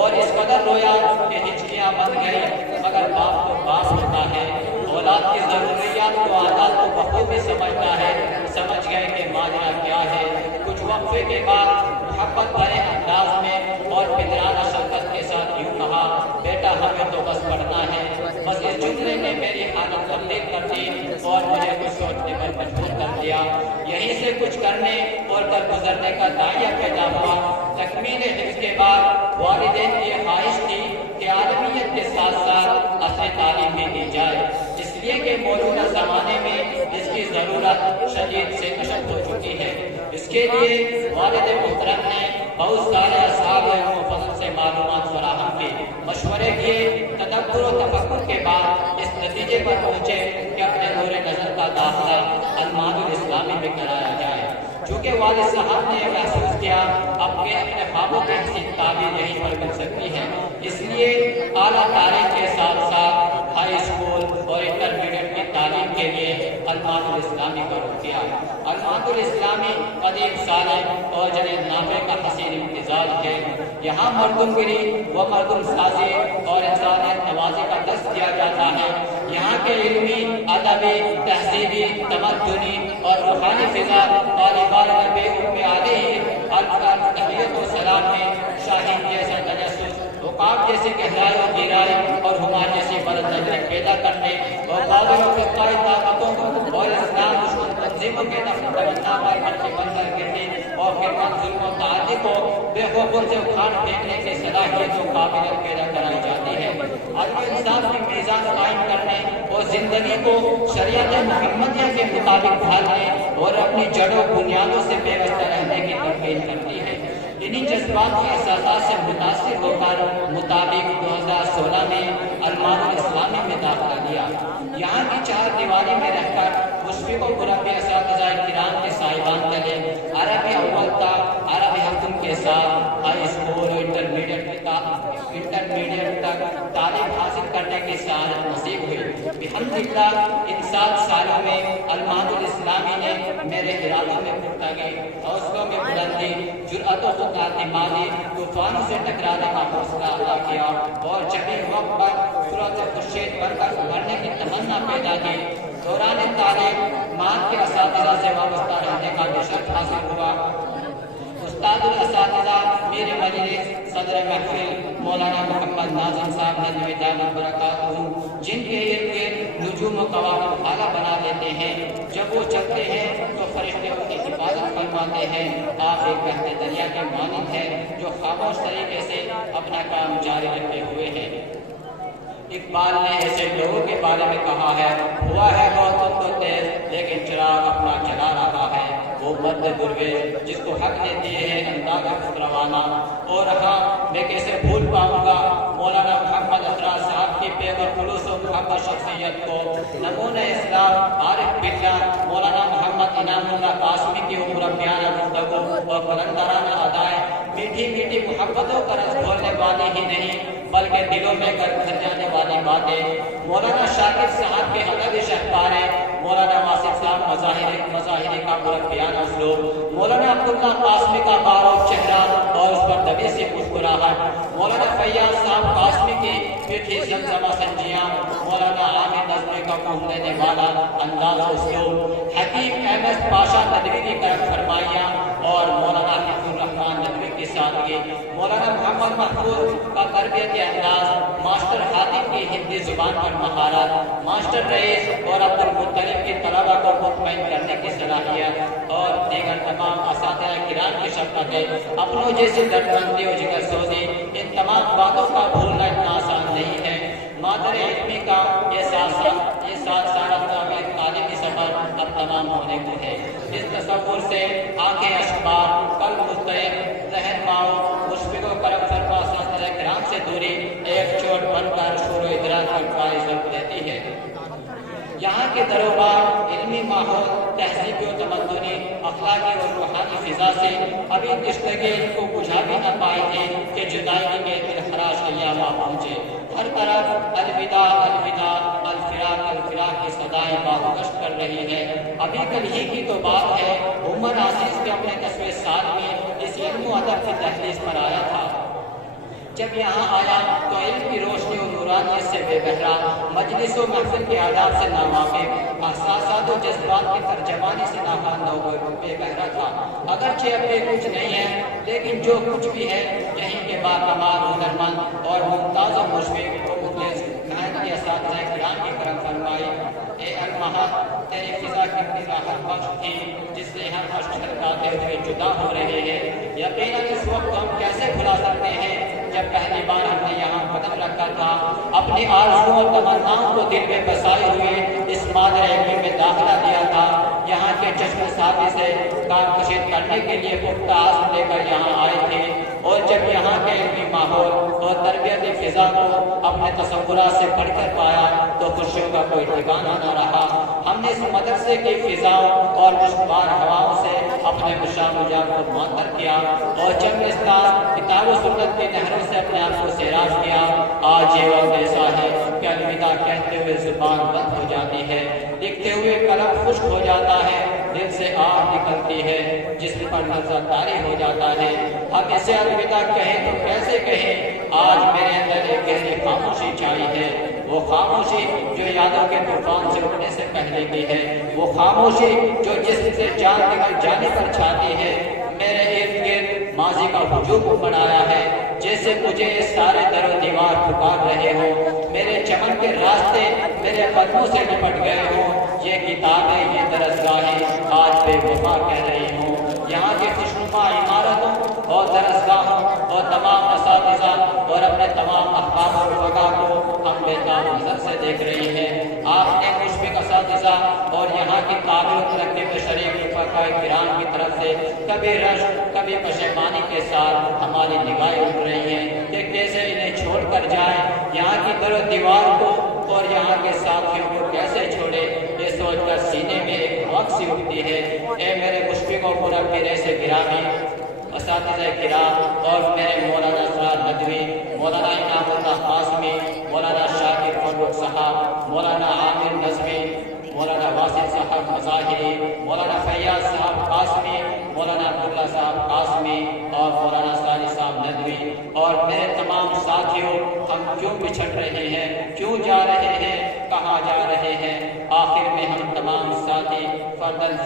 اور اس قدر رویا کہ ہچکیاں بن گئی، مگر باپ تو باپ ہوتا ہے، اولاد کی ضروریات و عادات کو بخوبی سمجھتا ہے۔ سمجھ گئے کہ ماجرا کیا ہے۔ کچھ وقفے کے بعد محبت بھرے انداز میں اور پدرانہ شفقت کے ساتھ یوں کہا، بیٹا ہمیں تو دیا. یہیں سے کچھ کرنے اور کر گزرنے کا داعیہ پیدا ہوا. تکمیل حفظ کے بعد والدین کی خواہش تھی کہ عالمیت کے ساتھ ساتھ اصل تعلیم بھی دی جائے، اس لیے کہ موجودہ زمانے میں اس کی ضرورت شدید سے اشد ہو چکی ہے. اس کے لیے والد محترم نے بہت سارے اصحاب علم و فضل سے معلومات فراہم کی، مشورے کیے، تدبر و تفکر کے بعد اس نتیجے پر پہنچے کہ اپنے نور نظر کا داخلہ المعہد الاسلامی میں کرایا جائے. چونکہ والد صاحب نے محسوس کیا اپنے خوابوں کی حسین تعبیر یہیں پر مل سکتی ہے، اس لیے اعلیٰ تعلیم کے ساتھ ساتھ ہائی اسکول اور انٹرمیڈیٹ کی تعلیم کے لیے المعہد الاسلامی کا رخ کیا. المعہد الاسلامی قدیم صالح اور جنید نامے کا حسین امتزاج ہے. یہاں مردم گری و مردم سازی اور انسانیت نوازی کا درس دیا جاتا ہے. یہاں کے علمی، ادبی، تہذیبی، تمدنی اور روحانی فضا طالبان نبی ام علیہ تحیت و سلام میں شاہین جیسا تجسس، عقاب جیسی گہرائی و گہرائی اور ہمایوں جیسی بلند نظریں پیدا کرنے اور قابل و فقائی طاقتوں اور اسلام دشمن تنظیموں کے نفع تمنا پر منفی منظر گرنے اور پھر ظلم و تعدی کو بے خوفوں سے اکھاڑ پھینکنے کی صلاحیت و قابلیت پیدا کرائی جاتی ہے. عدل و انصاف کی میزان قائم کرنے اور زندگی کو شریعت محمدیہ کے مطابق ڈھالنے اور اپنی جڑوں بنیادوں سے پیوستہ رہنے کی تلقین کرتی ہے. انہی جذبات کی احساسات سے متاثر ہو کر مطابق 2016 میں المعہد الاسلامی میں داخلہ لیا. یہاں کی چار دیواری میں رہ کر مشفق و مربی اساتذہ کرام کے صاحبان تلے عربی اول تا عربی حکم کے ساتھ ہائی اسکول اور انٹرمیڈیٹ تک تعلیم حاصل کرنے کی سعادت نصیب ہوئی. الحمدللہ ان 7 سالوں میں المعہد الاسلامی نے میرے ارادوں میں پختگی، حوصلوں میں بلندی، جرأت و خود اعتمادی، طوفانوں سے ٹکرانے کا حوصلہ عطا کیا اور جبھی وقت پر صورت خورشید بن کر ابھرنے کی تمنا پیدا کی. دوران تعلیم ماں کے اساتذہ سے وابستہ رہنے کا بھی شرف حاصل ہوا. استاد الاساتذہ میرے مجلس صدر محفل مولانا محمد ناظم صاحب ندوی دامت برکاتہ، جن کے ارد گرد نجوم و کواکب حالہ بنا دیتے ہیں. جب وہ چلتے ہیں تو فرشتے ان کی حفاظت فرماتے ہیں. آپ ایک بہتے دریا کے مانند ہیں جو خاموش طریقے سے اپنا کام جاری رکھے ہوئے ہیں. اقبال نے ایسے لوگوں کے بارے میں کہا ہے، ہوا ہے بہت تو تیز لیکن چراغ اپنا چلا رہا ہے. وہ مرد درویش جس کو حق نے دیے ہیں انداز خسروانہ. اور ہاں میں کیسے بھول پاؤں گا مولانا محمد اطراز صاحب کی بے خلوص و محبت شخصیت کو. نمونہ اسلام عارف باللہ مولانا محمد انعام اللہ قاسمی کی مربیانہ گفتگو اور قلندرانہ ادائیں میٹھی میٹھی محبتوں کا رس گھولنے والی ہی نہیں بلکہ دلوں میں گھر جانے والی باتیں. مولانا شاکر صاحب کے ادبی شہکاریں، مولانا واصف صاحب مظاہرے کا مربیانہ اسلوب، مولانا عبداللہ قاسمی کا معروف چہرہ اور اس پر دبی سی مسکراہٹ، مولانا فیاض صاحب قاسمی کی میٹھی زمزمہ سنجیاں، مولانا عامر نظمی کا منہ لینے والا انداز اسلوب، حکیم احمد پاشا ندوی کی کرم فرمائیاں اور مولانا حفظ الرحمان ندوی کی سادگی، مولانا محمد محفوظ کا تربیتی انداز، ماسٹر حاتم کی ہندی زبان پر مہارت، ماسٹر رئیس اور عبد المطلب کی طلبہ کو مطمئن کرنے کی صلاحیت اور دیگر تمام اساتذہ کرام کی شفقتیں، اپنوں جیسی دردمندی اور جگر سوزی، ان تمام باتوں کا بھولنا اتنا آسان نہیں ہے. مادر علمی کا یہ 7 سالہ طویل تعلیمی سفر اب تمام ہونے کو ہے. اس تصور سے آنکھیں اشبار، قلب مضطرب، ذہن ماؤ، مشفق و کرم فرما اساتذہ کرام سے دوری ایک چوٹ بن کر شور و ادراک پر باعث رکھ دیتی ہے. یہاں کے دروبار علمی ماحول، تہذیبی و تمدنی، اخلاقی اور روحانی فضا سے ابھی تشنگی کو بجھا بھی نہ پائی تھی کہ جدائی کے دلخراش ایام آ پہنچے. ہر طرف الوداع الوداع، الفراق الفراق کی صدائیں باہوگشت کر رہی ہے. ابھی کل ہی کی تو بات ہے، عمر عزیز کے اپنے 10ویں سال میں اس علم و ادب کی تحریض پر آیا تھا. جب یہاں آیا تو علم کی روشنی و نورانیت سے بے بہرا، مجلس و محفل کے آداب سے ناواقف، احساسات و جذبات کی ترجمانی سے ناخواندہ و بے بہرا تھا. اگرچہ اب کچھ نہیں ہے لیکن جو کچھ بھی ہے یہیں کے باکمال ہنرمند اور ممتاز و مشفق و مخلص محنت کے اساتذہ کرام کی کرم فرمائی المحر تیری فضا کتنی راحت بخش تھی جس سے ہم اشتر گاتے ہوئے جدا ہو رہے ہیں. یقیناً اس وقت ہم کیسے بھلا سکتے ہیں جب پہلی بار ہم نے یہاں قدم رکھا تھا. اپنی آرزوؤں اور تمناؤں کو دل میں بسائے ہوئے اس مادر علم میں داخلہ دیا تھا. یہاں کے چشم ساتھی سے کام کشید کرنے کے لیے پختہ عزم لے کر یہاں آئے تھے اور جب یہاں کے علمی ماحول اور تربیتی فضا کو اپنے تصورات سے پڑھ کر پایا تو خوشیوں کا کوئی ٹھکانہ نہ رہا. ہم نے اس مدرسے کی فضاؤں اور خوشگوار ہواؤں سے اپنے مشاغل کو معطر کیا اور چند استاد کتاب و سنت کی نہروں سے اپنے آپ کو سیراب کیا. آج یہ وقت ایسا ہے کہ الوداع کہتے ہوئے زبان بند ہو جاتی ہے, لکھتے ہوئے قلم خشک ہو جاتا ہے, دل سے آگ نکلتی ہے, جسم پر نظر طاری ہو جاتا ہے. ہم اسے الوداع کہیں تو کیسے کہیں؟ آج میرے اندر ایک گہری خاموشی چھائی ہے, وہ خاموشی جو یادوں کے طوفان سے اٹھنے سے پہلے کی ہے, وہ خاموشی جو جسم سے جان نکل جانے پر چھاتی ہے. میرے ارد گرد ماضی کا ہجوم بنایا ہے جیسے مجھے سارے در و دیوار پکار رہے ہوں, میرے چمن کے راستے میرے قدموں سے لپٹ گئے ہوں. یہ کتابیں, یہ درسگاہیں آج بے وفا کہہ رہی ہوں. یہاں کی خوشنما عمارتوں اور درسگاہوں اور تمام اساتذہ اور اپنے تمام احباب و رفقا کو ہم بےتاب نظر سے دیکھ رہی ہیں. آپ نے مشفق اساتذہ اور یہاں کی تعمیر و ترقی میں شریک رفقا کرام کی طرف سے کبھی رشک کبھی پشیمانی کے ساتھ ہماری نگاہیں اٹھ رہی ہیں کہ کیسے انہیں چھوڑ کر جائیں, یہاں کی در و دیوار کو اور یہاں کے ساتھیوں کو کیسے چھوڑے. یہ سوچ کر سینے میں ایک آگ سی اٹھتی ہے. اے میرے مشفق و مربی سے گرامی اساتذہ کرام اور میرے مولانا اسرار ندوی, مولانا انعام اللہ قاسمی, مولانا شاکر فاروق صاحب, مولانا عامر نظمی, مولانا واسف صاحب مظاہری, مولانا فیاض صاحب قاسمی, مولانا عبداللہ صاحب قاسمی اور مولانا ثانی صاحب ندوی اور میرے تمام ساتھیوں, ہم کیوں بچھڑ رہے ہیں, کیوں جا رہے ہیں, کہاں جا رہے ہیں؟ آخر میں ہم تمام ساتھی فردن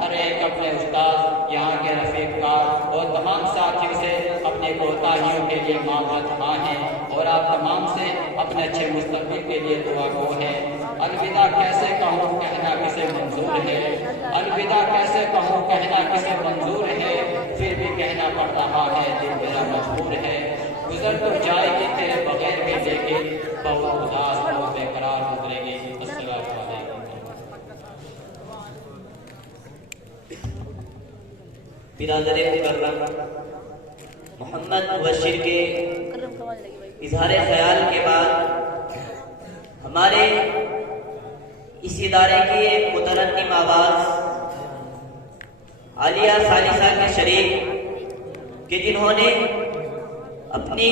ہر ایک اپنے استاد, یہاں کے رفیق کار اور تمام ساتھیوں سے اپنی کوتاہیوں کے لیے معذرت خواہ ہیں اور آپ تمام سے اپنے اچھے مستقبل کے لیے دعا گو ہیں. الوداع کیسے کہوں, کہنا کسے منظور ہے, الوداع کیسے کہوں, کہنا کسے منظور ہے, پھر بھی کہنا پڑ رہا ہے, دل میرا مجبور ہے. گزر تو جائے گی تیرے بغیر بھی لیکن بہت اداس بہت بے قرار گزرے گی. السلام علیکم. برادر مکرم محمد مبشر کے اظہار خیال کے بعد ہمارے اس ادارے کی ایک مترنم آواز عالیہ ثالثہ کے شریک کہ جنہوں نے اپنی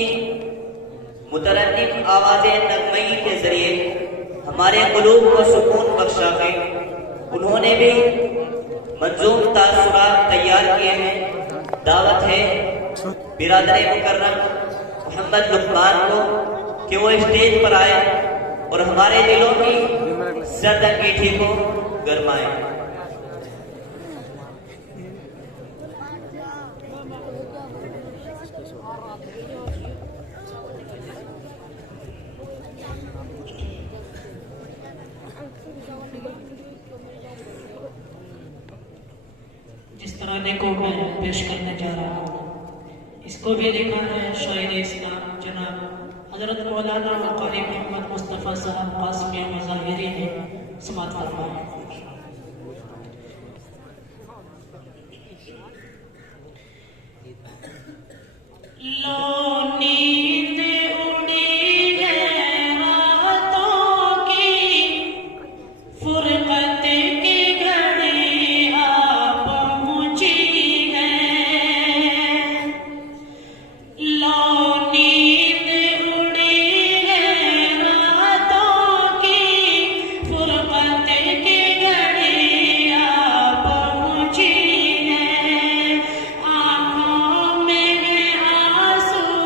مترنم آواز نغمئی کے ذریعے ہمارے قلوب کو سکون بخشا ہے, انہوں نے بھی منظوم تاثرات تیار کیے ہیں. دعوت ہے برادر مکرم محمد لقمان کو کہ وہ اسٹیج پر آئے اور ہمارے دلوں کی زرد انگیٹھی کو گرمائیں. جس ترانے کو میں پیش کرنے جا رہا ہوں اس کو بھی لکھا ہے شاعر اسلام جناب حضرت مولانا وقاری محمد مصطفیٰ صاحب قاسمی مظاہری نے. سماعت فرمائیں. آنکھوں میں آنسو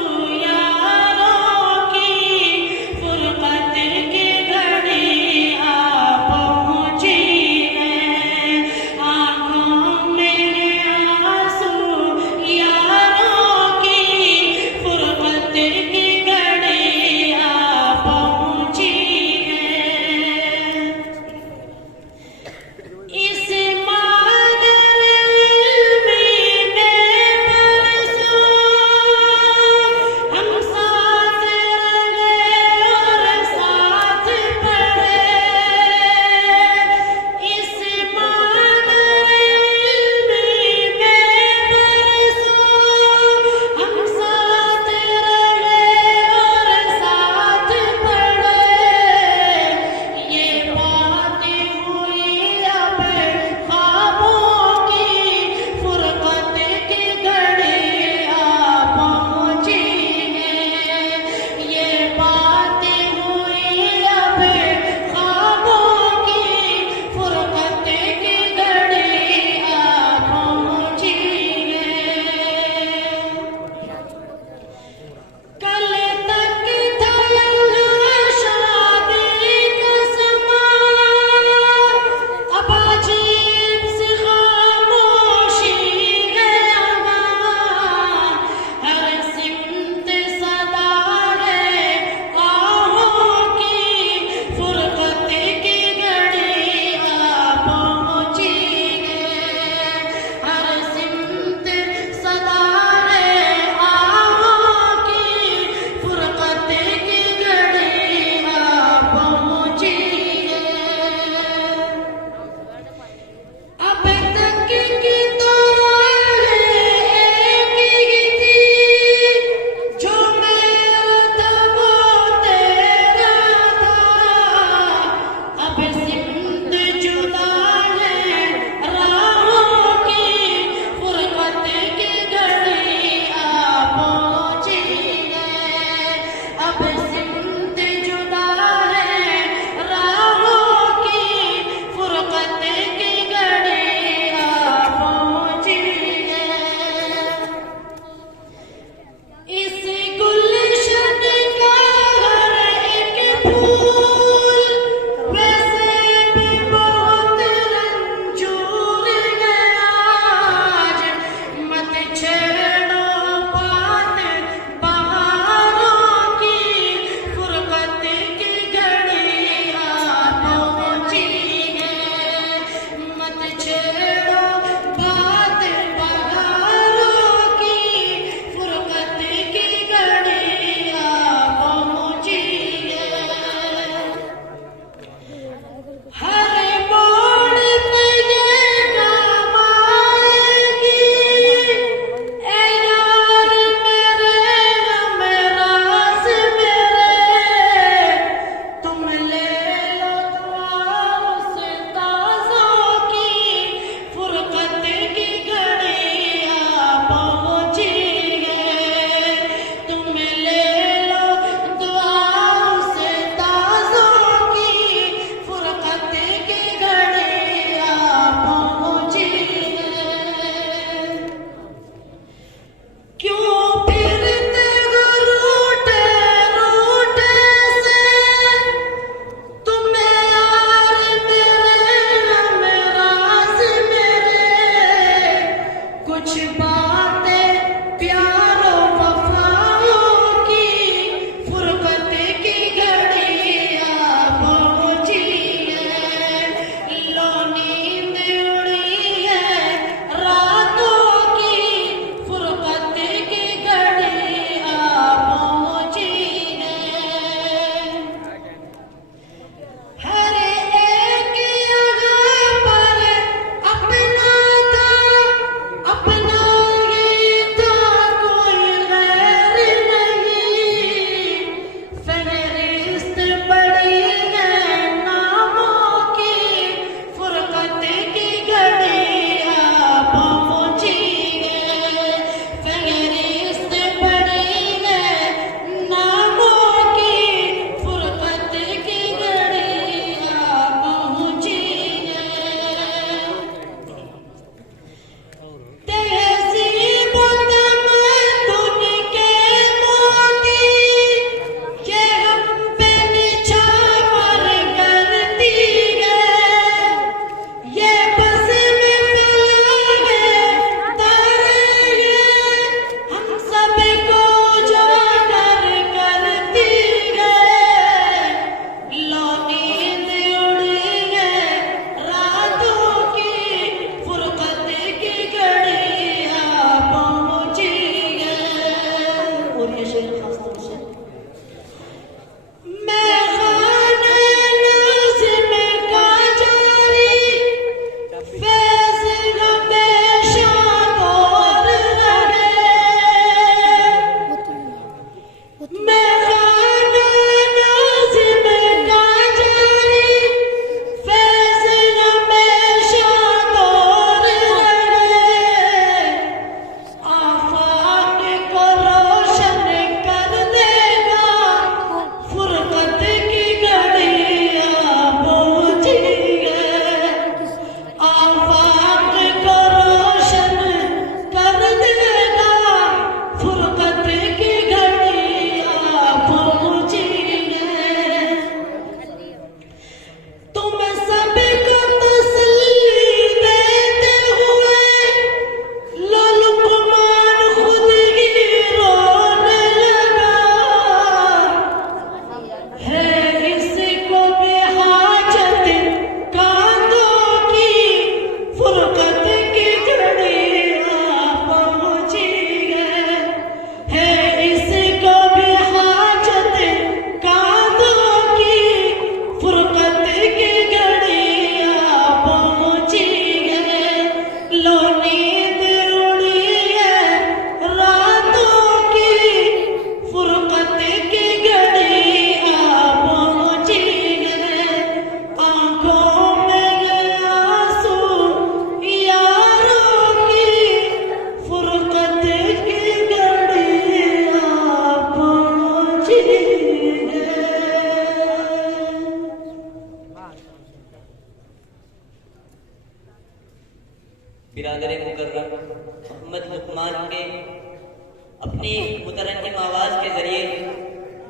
اپنی مترنم آواز کے ذریعے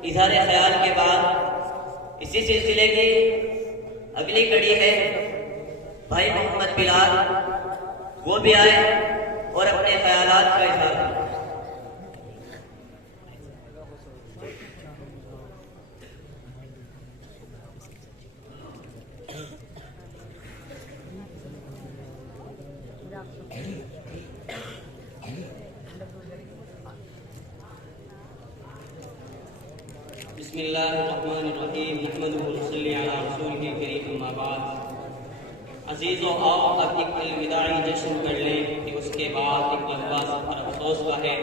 اظہار خیال کے بعد اسی سلسلے کی اگلی کڑی ہے بھائی محمد بلال، وہ بھی آئے اور اپنے خیالات کا اظہار کریں۔ بسم اللہ الرحمن الرحیم، نحمدہ ونصلی علی رسولہ الکریم، اما بعد۔ عزیزو، آؤ اب ایک الوداعی جشن کر لیں کہ اس کے بعد ایک لمبا سفر افسوس کا ہے۔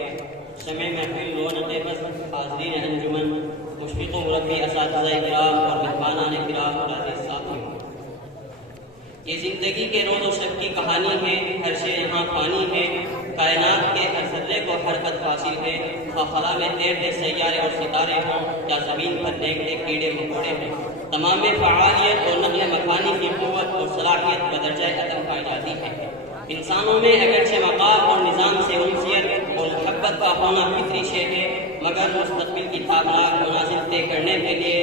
شمع محفل، رونق بس، حاضرین انجمن، مشفق و مربی اساتذہ کرام اور مہمانان کرام اور عزیز ساتھیوں، یہ زندگی کے روز و شب کی کہانی ہے۔ ہر شے یہاں فانی ہے، کائنات کے ہر ذرے کو حرکت حاصل ہے۔ خلا میں تیرتے سیارے اور ستارے ہوں یا زمین پر دیکھتے کیڑے مکوڑے ہیں، تمام فعالیت اور نقل مکانی کی قوت اور صلاحیت بدرجہ عدم پائی جاتی ہے۔ انسانوں میں اگرچہ مقام اور نظام سے انسیت اور محبت کا ہونا فطری شے ہے، مگر مستقبل کی تابناک منازل طے کرنے کے لیے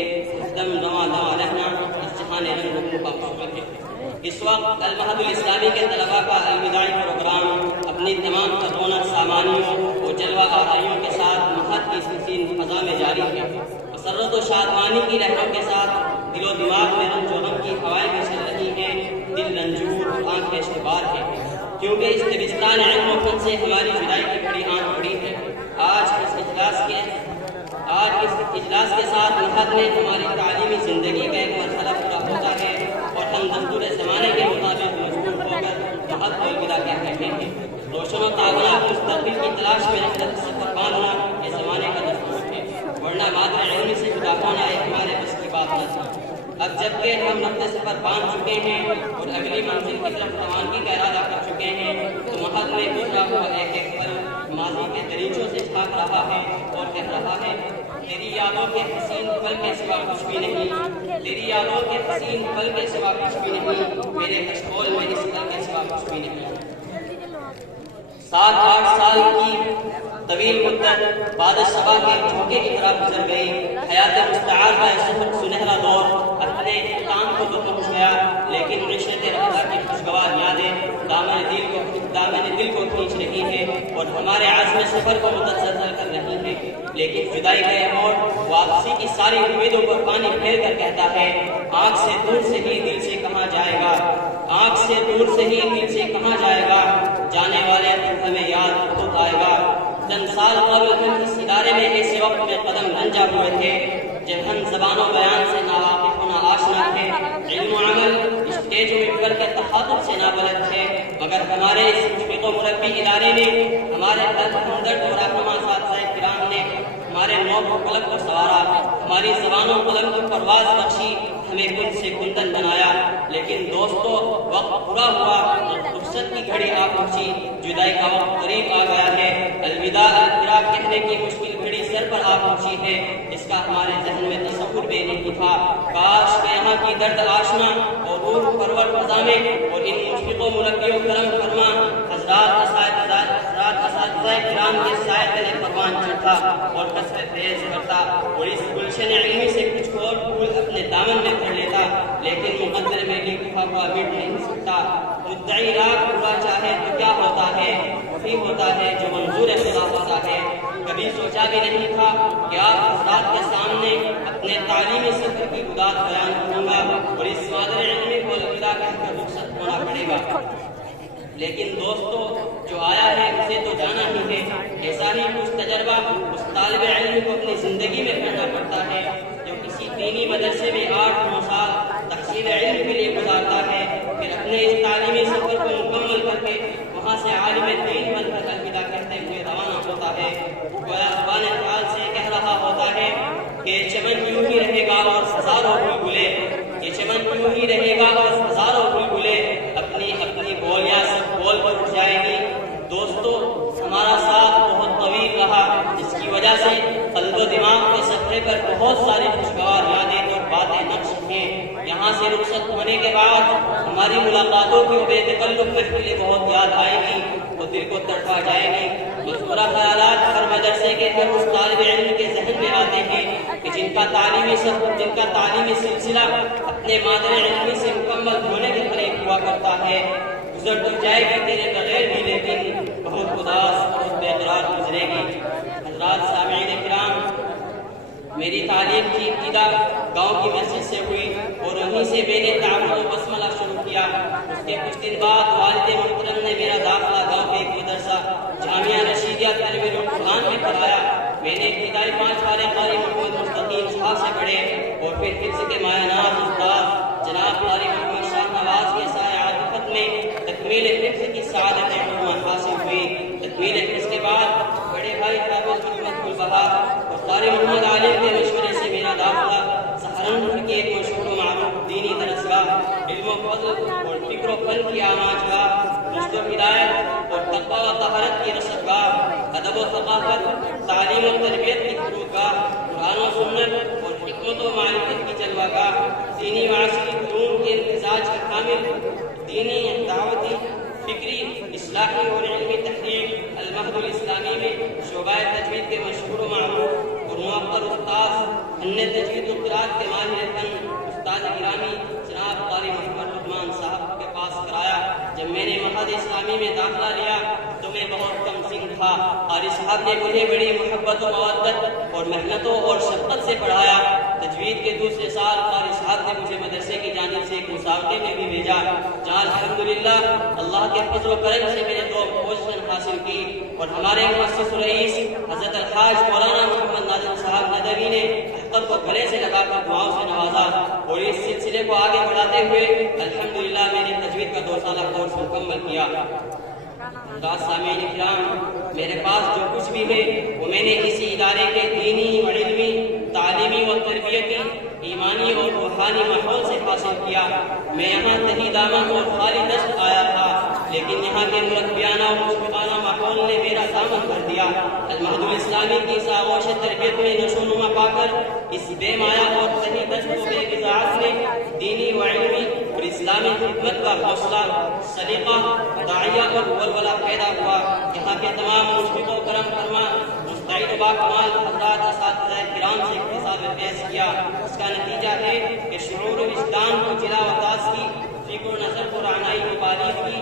دم دما دما رہنا اس جہان رنگ روپوں کا مشکل ہے۔ اس وقت المعہد الاسلامی کے طلباء کا الوداعی پروگرام اپنی تمام رونق سامانیوں اور جلوہ آرائیوں کے ساتھ معہد کی سلسلہ فضا میں جاری ہے۔ مسرت و شادمانی کی لہروں کے ساتھ دل و دماغ میں رنج و غم کی ہوائیں بھی چل رہی ہیں، دل رنجور اور آنکھیں شبار ہے، کیونکہ اس دبستان علم و فن سے ہماری جدائی کی بڑی آنکھ بڑی ہے۔ آج اس اجلاس کے ساتھ معہد میں ہماری تعلیمی زندگی کا ایک مرحلہ پورا ہوتا ہے اور ہم دستور زمانے کے مطابق مجبور ہو کر معہد کو الوداع کہہ رہے ہیں۔ روشن و تابناک مستقبل کی تلاش میں رحلت سفر باندھنا یہ زمانے کا دستور ہے، ورنہ مادر علم سے جدا ہونا ایک ہمارے بس کی بات نہ تھی۔ اب جبکہ ہم رفت سفر باندھ چکے ہیں اور اگلی منزل کی طرف روانگی کا ارادہ کر چکے ہیں، تو معہد میں گزرا ہوا ایک ایک پل ماضی کے دریچوں سے جھانک رہا ہے اور کہہ رہا ہے، تیری یادوں کے حسین پل کے سوا کچھ بھی نہیں، تیری یادوں کے حسین پل کے سوا کچھ بھی نہیں، میرے کشکول میں اس پل کے سوا کچھ بھی نہیں۔ 7-8 سال کی طویل مدت بعد صبا کے جھونکے کی طرح گزر گئی۔ حیات مستعار کا سفر سنہرا دور اپنے اختتام کو تو پہنچ گیا، لیکن عشرت رضا کی خوشگوار یادیں دامن دل کو کھینچ رہی ہیں اور ہمارے عزم سفر کو متزلزل کر رہی ہیں۔ لیکن جدائی کا یہ موڑ واپسی کی ساری امیدوں پر پانی پھیر کر کہتا ہے، آنکھ سے دور سے ہی دل سے کہاں جائے گا، آنکھ سے دور سے ہی دل سے کہاں جائے گا، جانے والے دن ہمیں یاد خود آئے گا۔ چند سال قبل ہم اس ادارے میں ایسے وقت میں قدم رنجا ہوئے تھے جب ہم زبان و بیان سے ناواقف ہونا آشنا تھے، علم و عمل اسٹیج میں کر کے تخاطب سے نابلد تھے، مگر ہمارے اس مشفق و مربی ادارے نے، ہمارے ہمدرد اور رہنما اساتذہ کرام نے ہمارے نوب و قلم کو سوارا، ہماری زبان و قلم کو پرواز بخشی، ہمیں کن سے کندن بنایا۔ لیکن دوستو، وقت پورا ہوا اور فرصت کی گھڑی آ پہنچی، جدائی کا وقت قریب آ گیا ہے، الوداع الفراق کہنے کی مشکل گھڑی سر پر آ پہنچی ہے، اس کا ہمارے ذہن میں تصور بھی نہیں تھا۔ کاش کہ یہاں کی درد آشنا اور روح پرور فضا میں اور ان مشفق و مربی و کرم فرما حضرات اساتذہ کرام کے سائے تلے پروان چڑھتا اور قصر تیز کرتا اور اس گلشن علمی سے کچھ اور پھول اپنے دامن میں بھر لیتا، لیکن مقدر میں لکھا ہوا مٹ نہیں سکتا۔ مدعی راگ پورا چاہے تو کیا ہوتا ہے، وہی ہوتا ہے جو منظور خدا ہوتا ہے۔ کبھی سوچا بھی نہیں تھا کہ آپ حضرات کے سامنے اپنے تعلیمی سفر کی گداز بیان کروں گا اور اس مادر علمی کو الوداع کہہ کر رخصت ہونا پڑے گا، لیکن دوستو، جو آیا ہے اسے تو جانا ہی ہے۔ ایسا ہی کچھ تجربہ اس طالب علم کو اپنی زندگی میں کرنا پڑتا ہے جو کسی دینی مدرسے میں 8-9 سال تحصیل علم کے لیے گزارتا ہے، پھر اپنے اس تعلیمی سفر کو مکمل کر کے وہاں سے عالم دین بن کر الوداع کہتے ہوئے روانہ ہوتا ہے۔ گویا زبان خیال سے کہہ رہا ہوتا ہے کہ چمن یوں ہی رہے گا اور ہزاروں بلبلے، یہ چمن یوں ہی رہے گا اور ہزاروں بلبلے اپنی اپنی بولیاں سب بول پر اٹھ جائے گی۔ دوستو، ہمارا ساتھ بہت طویل رہا، جس کی وجہ سے قلب و دماغ کے صفحے پر بہت ساری خوشگوار یادیں اور باتیں نقش ہیں۔ یہاں سے رخصت ہونے کے بعد ہماری ملاقاتوں کی بے تکلف محفلیں بہت یاد آئیں گی، وہ دل کو تڑپا جائے گی۔ مذکورہ خیالات ہر مدرسے کے ہر اس طالب علم کے ذہن میں آتے ہیں کہ جن کا تعلیمی سلسلہ اپنے مادر علمی سے مکمل ہونے کے قریب ہوا کرتا ہے، گزر تو جائے گی تیرے بغیر بھی لیکن بہت اداس اور بے قرار گزرے گی۔ حضرات سامعین کرام، میری تعلیم کی ابتدا گاؤں کی مسجد سے ہوئی اور وہیں سے میں نے تعاون و بسملہ شروع کیا۔ اس کے کچھ دن بعد والد محترم نے میرا داخلہ گاؤں کے ایک مدرسہ جامعہ رشیدیہ تنویر القرآن میں کرایا۔ میں نے ابتدائی 5 پارے قاری محمد مستقیم صاحب سے پڑھے اور پھر حفظ کے مایہ ناز استاد جناب قاری محمد شاہ نواز کے سایہ عاطفت میں تکمیل حفظ کی سعادت عنوان حاصل ہوئی۔ تکمیل حفظ کے بعد بڑے بھائی حافظ محمد گلبہار اور قاری محمد عالم کے مشورے سے میرا داخلہ سہارنپور کے ایک مشہور و معروف دینی درسگاہ علم و فضل اور فکر و فن کی آماج گاہ، رشد و ہدایت اور تقویٰ و طہارت کی رسدگاہ، ادب و ثقافت، تعلیم و تربیت کی فرودگاہ، قرآن و سنت اور حکمت و معرفت کی جلوہ گاہ، دینی و عصری علوم کے امتزاج کا کامل دینی دعوتی فکری اصلاحی اور علمی تحریک المہد الاسلامی میں شعبہ تجوید کے مشہور و معروف اور موقر استاد فن تجوید و قرات کے ماہر فن استاد گرامی جناب قاری محمد رحمان صاحب کے پاس کرایا۔ جب میں نے معہد اسلامی میں داخلہ لیا تو میں بہت کم سن تھا۔ قاری صاحب نے مجھے بڑی محبت و مودت اور محنتوں اور شفقت سے پڑھایا۔ تجوید کے دوسرے سال قاری صاحب نے مجھے مدرسے کی جانب سے ایک مسابقے میں بھی بھیجا، جہاں الحمدللہ اللہ کے فضل و کرم سے میں نے 2 پوزیشن حاصل کی اور ہمارے مؤسس رئیس حضرت الحاج مولانا محمد ناظم صاحب ندوی نے احمد کو گلے سے لگا کر دعاؤں سے نوازا اور اس سلسلے کو آگے بڑھاتے ہوئے الحمدللہ میں نے تجوید کا 2 سالہ کورس مکمل کیا۔ سامعین کرام، میرے پاس جو کچھ بھی ہے وہ میں نے کسی ادارے کے دینی و علمی، تعلیمی و تربیتی، ایمانی اور روحانی ماحول سے حاصل کیا۔ میں یہاں تہی دامن اور خالی دست آیا تھا، لیکن یہاں کے مربیانہ اور مشفقانہ ماحول نے میرا دامن بھر دیا۔ المہد الاسلامی کی اس آغوش تربیت میں نشو و نما پا کر اس بے مایا اور تہی دست و بے غذاعت میں دینی و علمی اور اسلامی خدمت کا حوصلہ، سلیقہ، داعیہ اور ولولہ پیدا ہوا۔ یہاں کے تمام مشفق و کرم فرما مستعد و باکمال حضرات اساتذہ کرام سے اکتساب پیش کیا۔ اس کا نتیجہ ہے کہ شعور و وجدان کو جلا و تازگی، فکر و نظر کو رعنائی و باریکی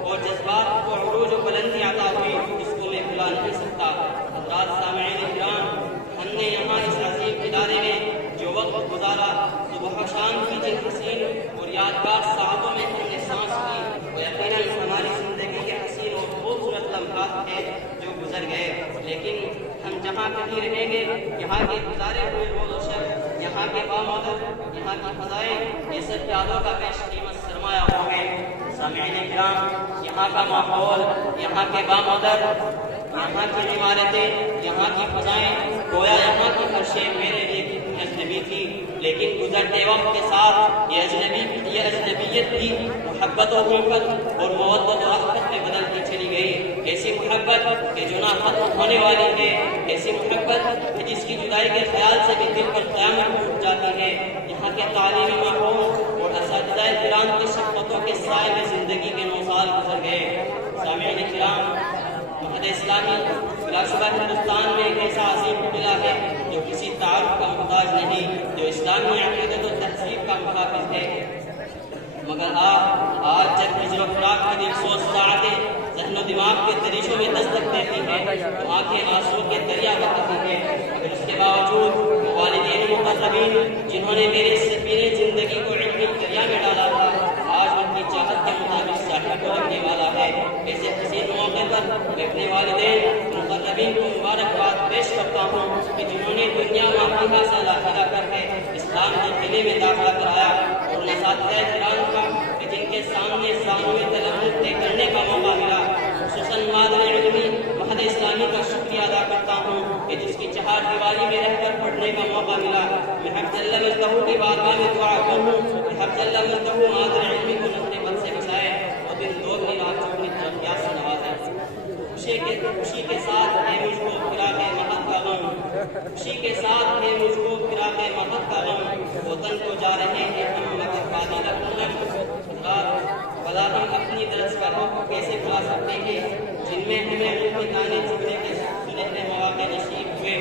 اور جذبات کو عروج و بلندی عطا ہوئی، اس کو میں بھلا نہیں سکتا۔ حضرات سامعین کرام، ہم نے یہاں اس عظیم ادارے میں جو وقت گزارا، صبح و شام کی جن حسین اور یادگار ساعتوں میں ہم نے سانس لی، وہ یقیناً ہماری زندگی کے حسین اور خوبصورت لمحات ہیں جو گزر گئے، لیکن ہم جہاں کہیں رہیں گے یہاں کے گزارے ہوئے روز و شب، یہاں کے بامدد، یہاں کی فضائیں، یہ سب یادوں کا بیش قیمت سرمایہ ہو گئے۔ سامعین کرام، یہاں کا ماحول، یہاں کے بامدد، یہاں کی عمارتیں، یہاں کی فضائیں، گویا یہاں کی ہر شے میرے لیے اجنبی تھی، لیکن گزرتے وقت کے ساتھ یہ اجنبیت بھی محبت و محبت اور مودت و رحمت میں بدلتی چلی گئی۔ ایسی محبت کہ جو نہ ختم ہونے والی ہے، ایسی محبت کہ جس کی جدائی کے خیال سے بھی دل پر قیامت ٹوٹ جاتی ہے۔ یہاں کے تعلیمی ماحول اور اساتذہ کرام کی شفقتوں کے سائے میں زندگی کے 9 سال گزر گئے۔ سامعین کرام، معہد اسلامی بلا شبہ ہندوستان میں ایک ایسا عظیم قلعہ ہے جو کسی تعارف کا محتاج نہیں، جو اسلامی عقیدت و تہذیب کا محافظ ہے۔ مگر آج جب ہجر و فراق کی دلسوز ساعتیں ذہن و دماغ کے دریچوں میں دستک دیتی ہیں تو آنکھیں آنسو کے دریا بہاتی ہیں، مگر اس کے باوجود وہ والدین مقربین جنہوں نے میرے سفینے زندگی کو علمی دریا میں ڈالا تھا، آج ان کی چاہت کے مطابق ساحل کو رکھنے والا ہے۔ ایسے حسین موقع پر میں اپنے والدین مقربین کو مبارکباد پیش کرتا ہوں کہ جنہوں نے دنیا معافیہ سے لاحقہ کر کے اسلام کے قلعے میں داخلہ کرایا، اور ان اساتذہ کرام کا کہ جن کے سامنے سامنے تلمذ طے کرنے کا موقع ملا، خصوصاً مادر علمی معہد اسلامی کا شکریہ ادا کرتا ہوں کہ جس کی چہار دیواری میں رہ کر پڑھنے کا موقع ملا۔ میں حق جل مجدہ کی بارگاہ میں دعا کروں کہ حق جل مجدہ مادر علمی کو اپنے بل سے بچائے اور دن دو کی رات چوکنے ترقیات سے نوازے۔ خوشی کے ساتھ ہے مجھ کو فراق محض کا غم، خوشی کے ساتھ ہے مجھ کو فراق محض کا غم، وطن کو جا رہے ہیں ہم مگر بادی لکھنؤ۔ بلا ہم اپنی درسگاہوں کو کیسے بلا سکتے ہیں جن میں ہمیں ان کی تعلیم سننے کے سنہرے مواقع نصیب ہوئے،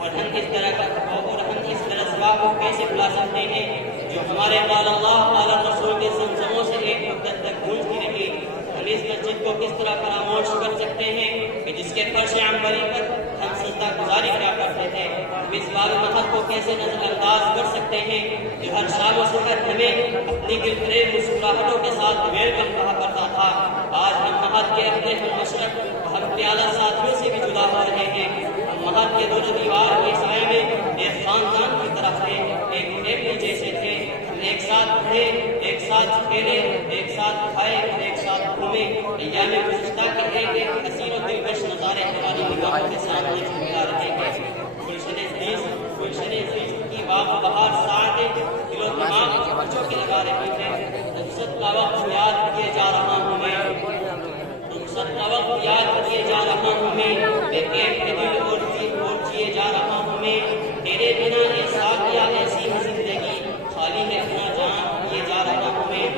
اور ہم اس طرح ثواب کو کیسے بلا سکتے ہیں جو ہمارے قال اللہ قال رسول کے زمزموں سے ایک مدت تک گونجتی رہی۔ ہم اس مسجد کو کس طرح فراموش کر سکتے ہیں کہ جس کے فرش عنبری پر ہم سجدہ گزاری کیا کرتے تھے؟ ہم اس باب محل کو کیسے نظر انداز کر سکتے ہیں جو ہر شام و سحر ہمیں اپنی دل فریب مسکراہٹوں کے ساتھ ویلکم کہا کرتا تھا؟ آج ہم محل کے اپنے مشرق ہم پیالہ ساتھیوں سے بھی جدا ہو رہے ہیں۔ ہم محل کے دونوں دیوار کے سائے میں ایک خاندان کی طرف تھے، ایک فیملی جیسے تھے۔ ہم ایک ساتھ پڑھے، ایک ساتھ کھیلے، ایک ساتھ کھائے، ایک ساتھ گھومے۔ ایام گزشتہ کے ایک حسین و دلکش نظارے ہماری نگاہوں کے سامنے جھلملا رہے ہیں۔ گلشن عزیز کی باغ بہار ساعتیں دل و دماغ بچوں کے لگا رہی ہیں۔ رخصت کا وقت یاد کیے جا رہا ہوں میں، رخصت کا وقت یاد کیے جا رہا ہوں میں، بے قید کے دل اور جیے جا رہا ہوں میں۔ تیرے بنا ایسا کیا ایسی ہے زندگی، خالی ہے اپنا جان کیے جا رہا ہوں میں۔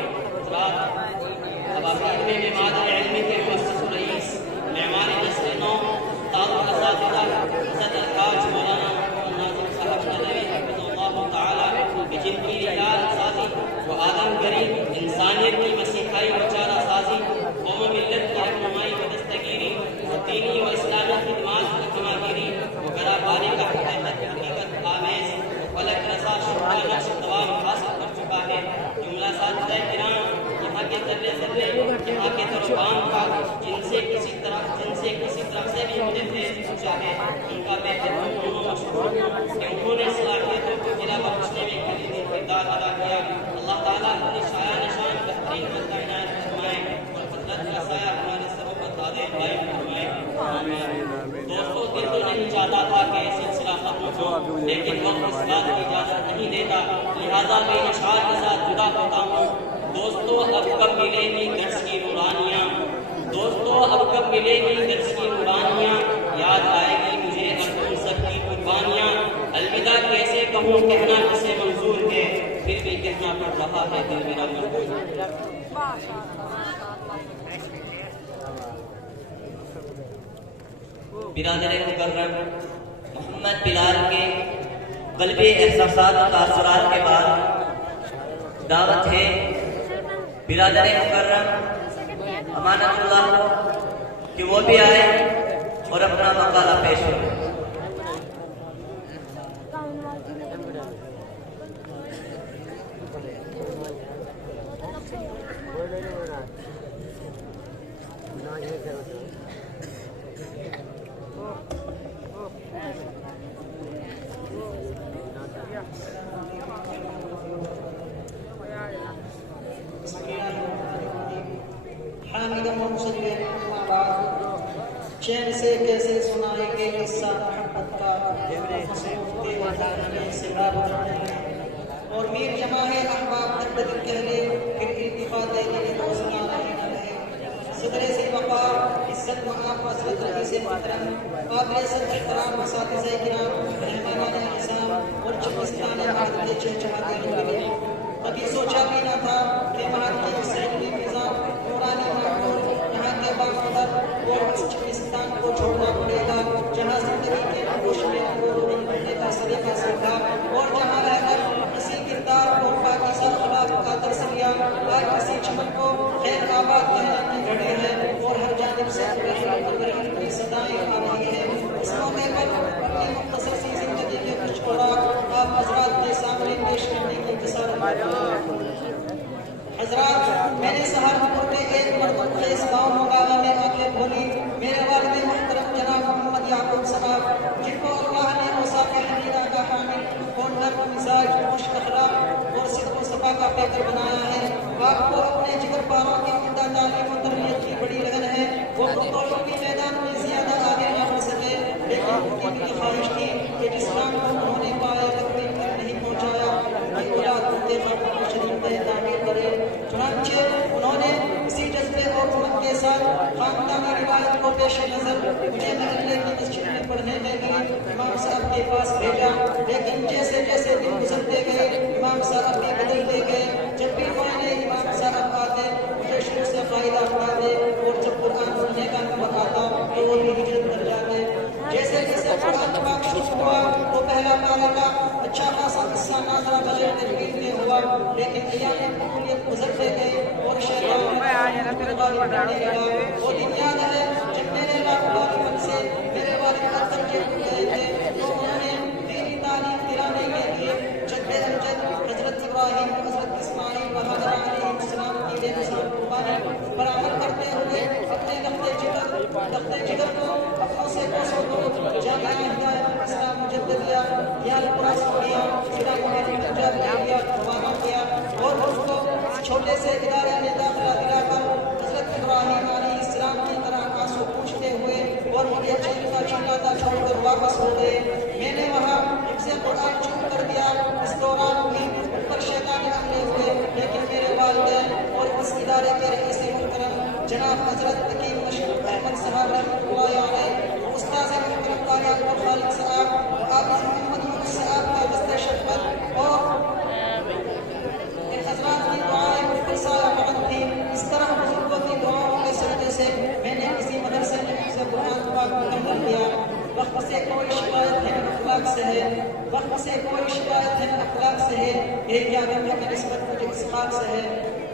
اب آخر میں معمار علم کے مؤسس رئیس، معمار نسل نو، استاد الاساتذہ حضرت الحاج مولانا ناظم صاحب ندوی حفظہ اللہ تعالی کہ جن کی ریاض سازی و عالمگری، انسانیت کی مسیحائی و چارہ سازی، قوم و ملت کی رہنمائی و دستگیری، دینی و اسلامی خدمات کی کماگیری و گراپانی کا حقیقت آمیز فلک رسا شکر نقش دوام حاصل کر چکا ہے۔ جملہ اساتذہ کرام، یہاں کے ذرے ذرے، یہاں کے دربان کا جن سے کسی طرف سے بھی مجھے فیض پہنچا ہے، ان کا بے پناہ مشکور ہوں کہ انہوں نے صلاحیتوں کو جلا بخشنے میں کلیدی کردار ادا کیا۔ اللہ تعالیٰ اپنی شایع نشان بہترین مدد عنایت فرمائے اور فضلت کا سایہ ہمارے سبوں پر دادے قائم فرمائے۔ دوستوں، دل تو نہیں چاہتا تھا کہ یہ سلسلہ ختم ہو، لیکن وقت اس بات کی اجازت نہیں دیتا، لہٰذا میں اشعار کے ساتھ جدا ہوتا ہوں۔ دوستوں، اب کب ملیں گی درس کی نورانیاں، دوستوں اب کب ملیں گی درس کی نورانیاں، یاد آئے گی مجھے اب تم سب کی قربانیاں۔ الوداع کیسے کہوں، کہنا کسے منظور ہے، پھر بھی کہنا پڑ رہا ہے دل میرا مجبور۔ برادر مکرم، محمد بلال کے قلبی احساسات و تاثرات کے بعد دعوت ہے برادر مکرم امانت اللہ کہ وہ بھی آئے اور اپنا مقالہ پیش کریں۔ چین سے کیسے سنائیں گے قصہ محبت کا، اور میر جمع ہے احباب درد دل کہلے، پھر التفات دوستاں رہے نہ رہے۔ صدر ذی وقار، عزت معاف حضرت رئیس محترم، قابل صد احترام اساتذہ کرام، مہمانان نظام اور چپستان عہد کے چہچہاتے ہوئے، کبھی سوچا بھی نہ تھا کہ مہار کی سینکڑی فضا، نورانی ماحول، یہاں کے باخبر اور چپستان کو چھوڑنا پڑے گا، جہاں زندگی کے نقوش میں انگور بننے کا سلیقہ سیکھا، اور جہاں رہ کر کسی کردار اور پاکیزہ اخلاق کا درس لیا، آج کسی چمن کو خیر آباد کہنے کی گھڑی ہے، اور ہر جانب سے رحیم کی صدائیں آ رہی ہیں۔ اس موقع پر اپنی مختصر سی زندگی کے کچھ خوراک آپ حضرات کے سامنے پیش کرنے کی جسارت کرتا ہوں۔ حضرات، میں نے سہارنپور میں ایک مردم خیز گاؤں مقامہ میں آ کے بولی، میرے والد محترم جناب محمد یعقوب صاحب، جن کو اللہ نے اوصاف حمیدہ کا حامل اور نرم مزاج، خوش اخلاق اور صدق و صفا کا پیکر بنایا ہے، آپ کو اپنے جگر پاروں کی عمدہ تعلیم و تربیت کی بڑی لگن ہے۔ وہ خودکشی کے میدان میں زیادہ آگے نہ بڑھ سکے، لیکن ان کی بھی خواہش تھی کہ جس کام کو انہوں نے پائے تکمیل تک نہیں پہنچایا، ان کی اولاد اپنے مقام شریف میں تعمیر کرے۔ چنانچہ انہوں نے اسی جذبے اور امت کے ساتھ خاندانی روایت کو پیش نظر مجھے محلے کی مسجد میں پڑھنے میں بھی امام صاحب کے پاس بھیجا، لیکن جیسے جیسے دن گزرتے گئے امام صاحب بھی بدلتے گئے۔ جب بھی معنی امام صاحب آتے مجھے شروع سے قاعدہ پڑھاتے، اور جب قرآن پڑھنے کا نمبر آتا لیکن ایام قبولیت گزرتے گئے اور شیطان وہ دن یاد ہے جب میرے والد سے میرے والد اکثر ہو گئے تھے تو انہوں نے دینی تعلیم دلانے کے لیے جد امجد حضرت ابراہیم حضرت اسماعیل و حضرت علیہ السلام کی بے مثال قربانی پر عمل کرتے ہوئے اپنے لخت جگر کو اپنوں سے کوسوں کو جامعہ ہدایت اسلام مجددیہ یا القرآن سنیا ضلع مہاجر پنجاب میں روانہ کیا اور اس کو چھوٹے سے ادارے میں داخلہ دلا کر حضرت ابراہیم علیہ السلام کی طرح آنسو پوچھتے ہوئے اور مجھے چلتا چلاتا چھوڑ کر واپس ہو گئے. میں نے وہاں حفظ قرآن شروع کر دیا. اس دوران بھی پر شیطانی حملے ہوئے لیکن میرے والدین اور اس ادارے کے رئیس محترم جناب حضرت حکیم مشرف احمد صاحب رحمۃ اللہ علیہ، استاذ محترم قاری عبد خالق صاحب اور حافظ محمد یونس صاحب کا دست شفقت اور حضرات کی دعائیں مفصل مدد تھی. اس طرح بزرگوں کی دعاؤں کے صدقے سے میں نے کسی مدرسے میں حفظ قرآن پاک مکمل کیا. وقت سے کوئی شکایت ہے اخلاق سے ہے، وقت سے کوئی شکایت ہے اخلاق سے ہے، ایک یادم کی نسبت مجھے اسحاق سے ہے.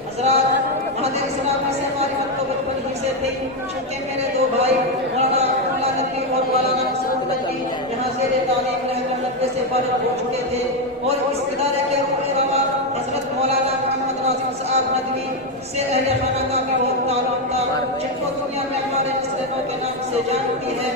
حضرات مہدی اسلامی سے معرفت تو بچپن ہی سے تھی، چونکہ میرے دو بھائی مولانا نبی اور مولانا مسعود نبی یہاں زیر تعلیم رہ کر 90 سے فارغ ہو چکے تھے اور اس ادارے کے رہنما حضرت مولانا محمد ناظم صاحب ندوی سے اہل خانہ کا بھی بہت تعلق تھا، جن کو دنیا میں ہمارے نسلوں کے نام سے جانتی ہے،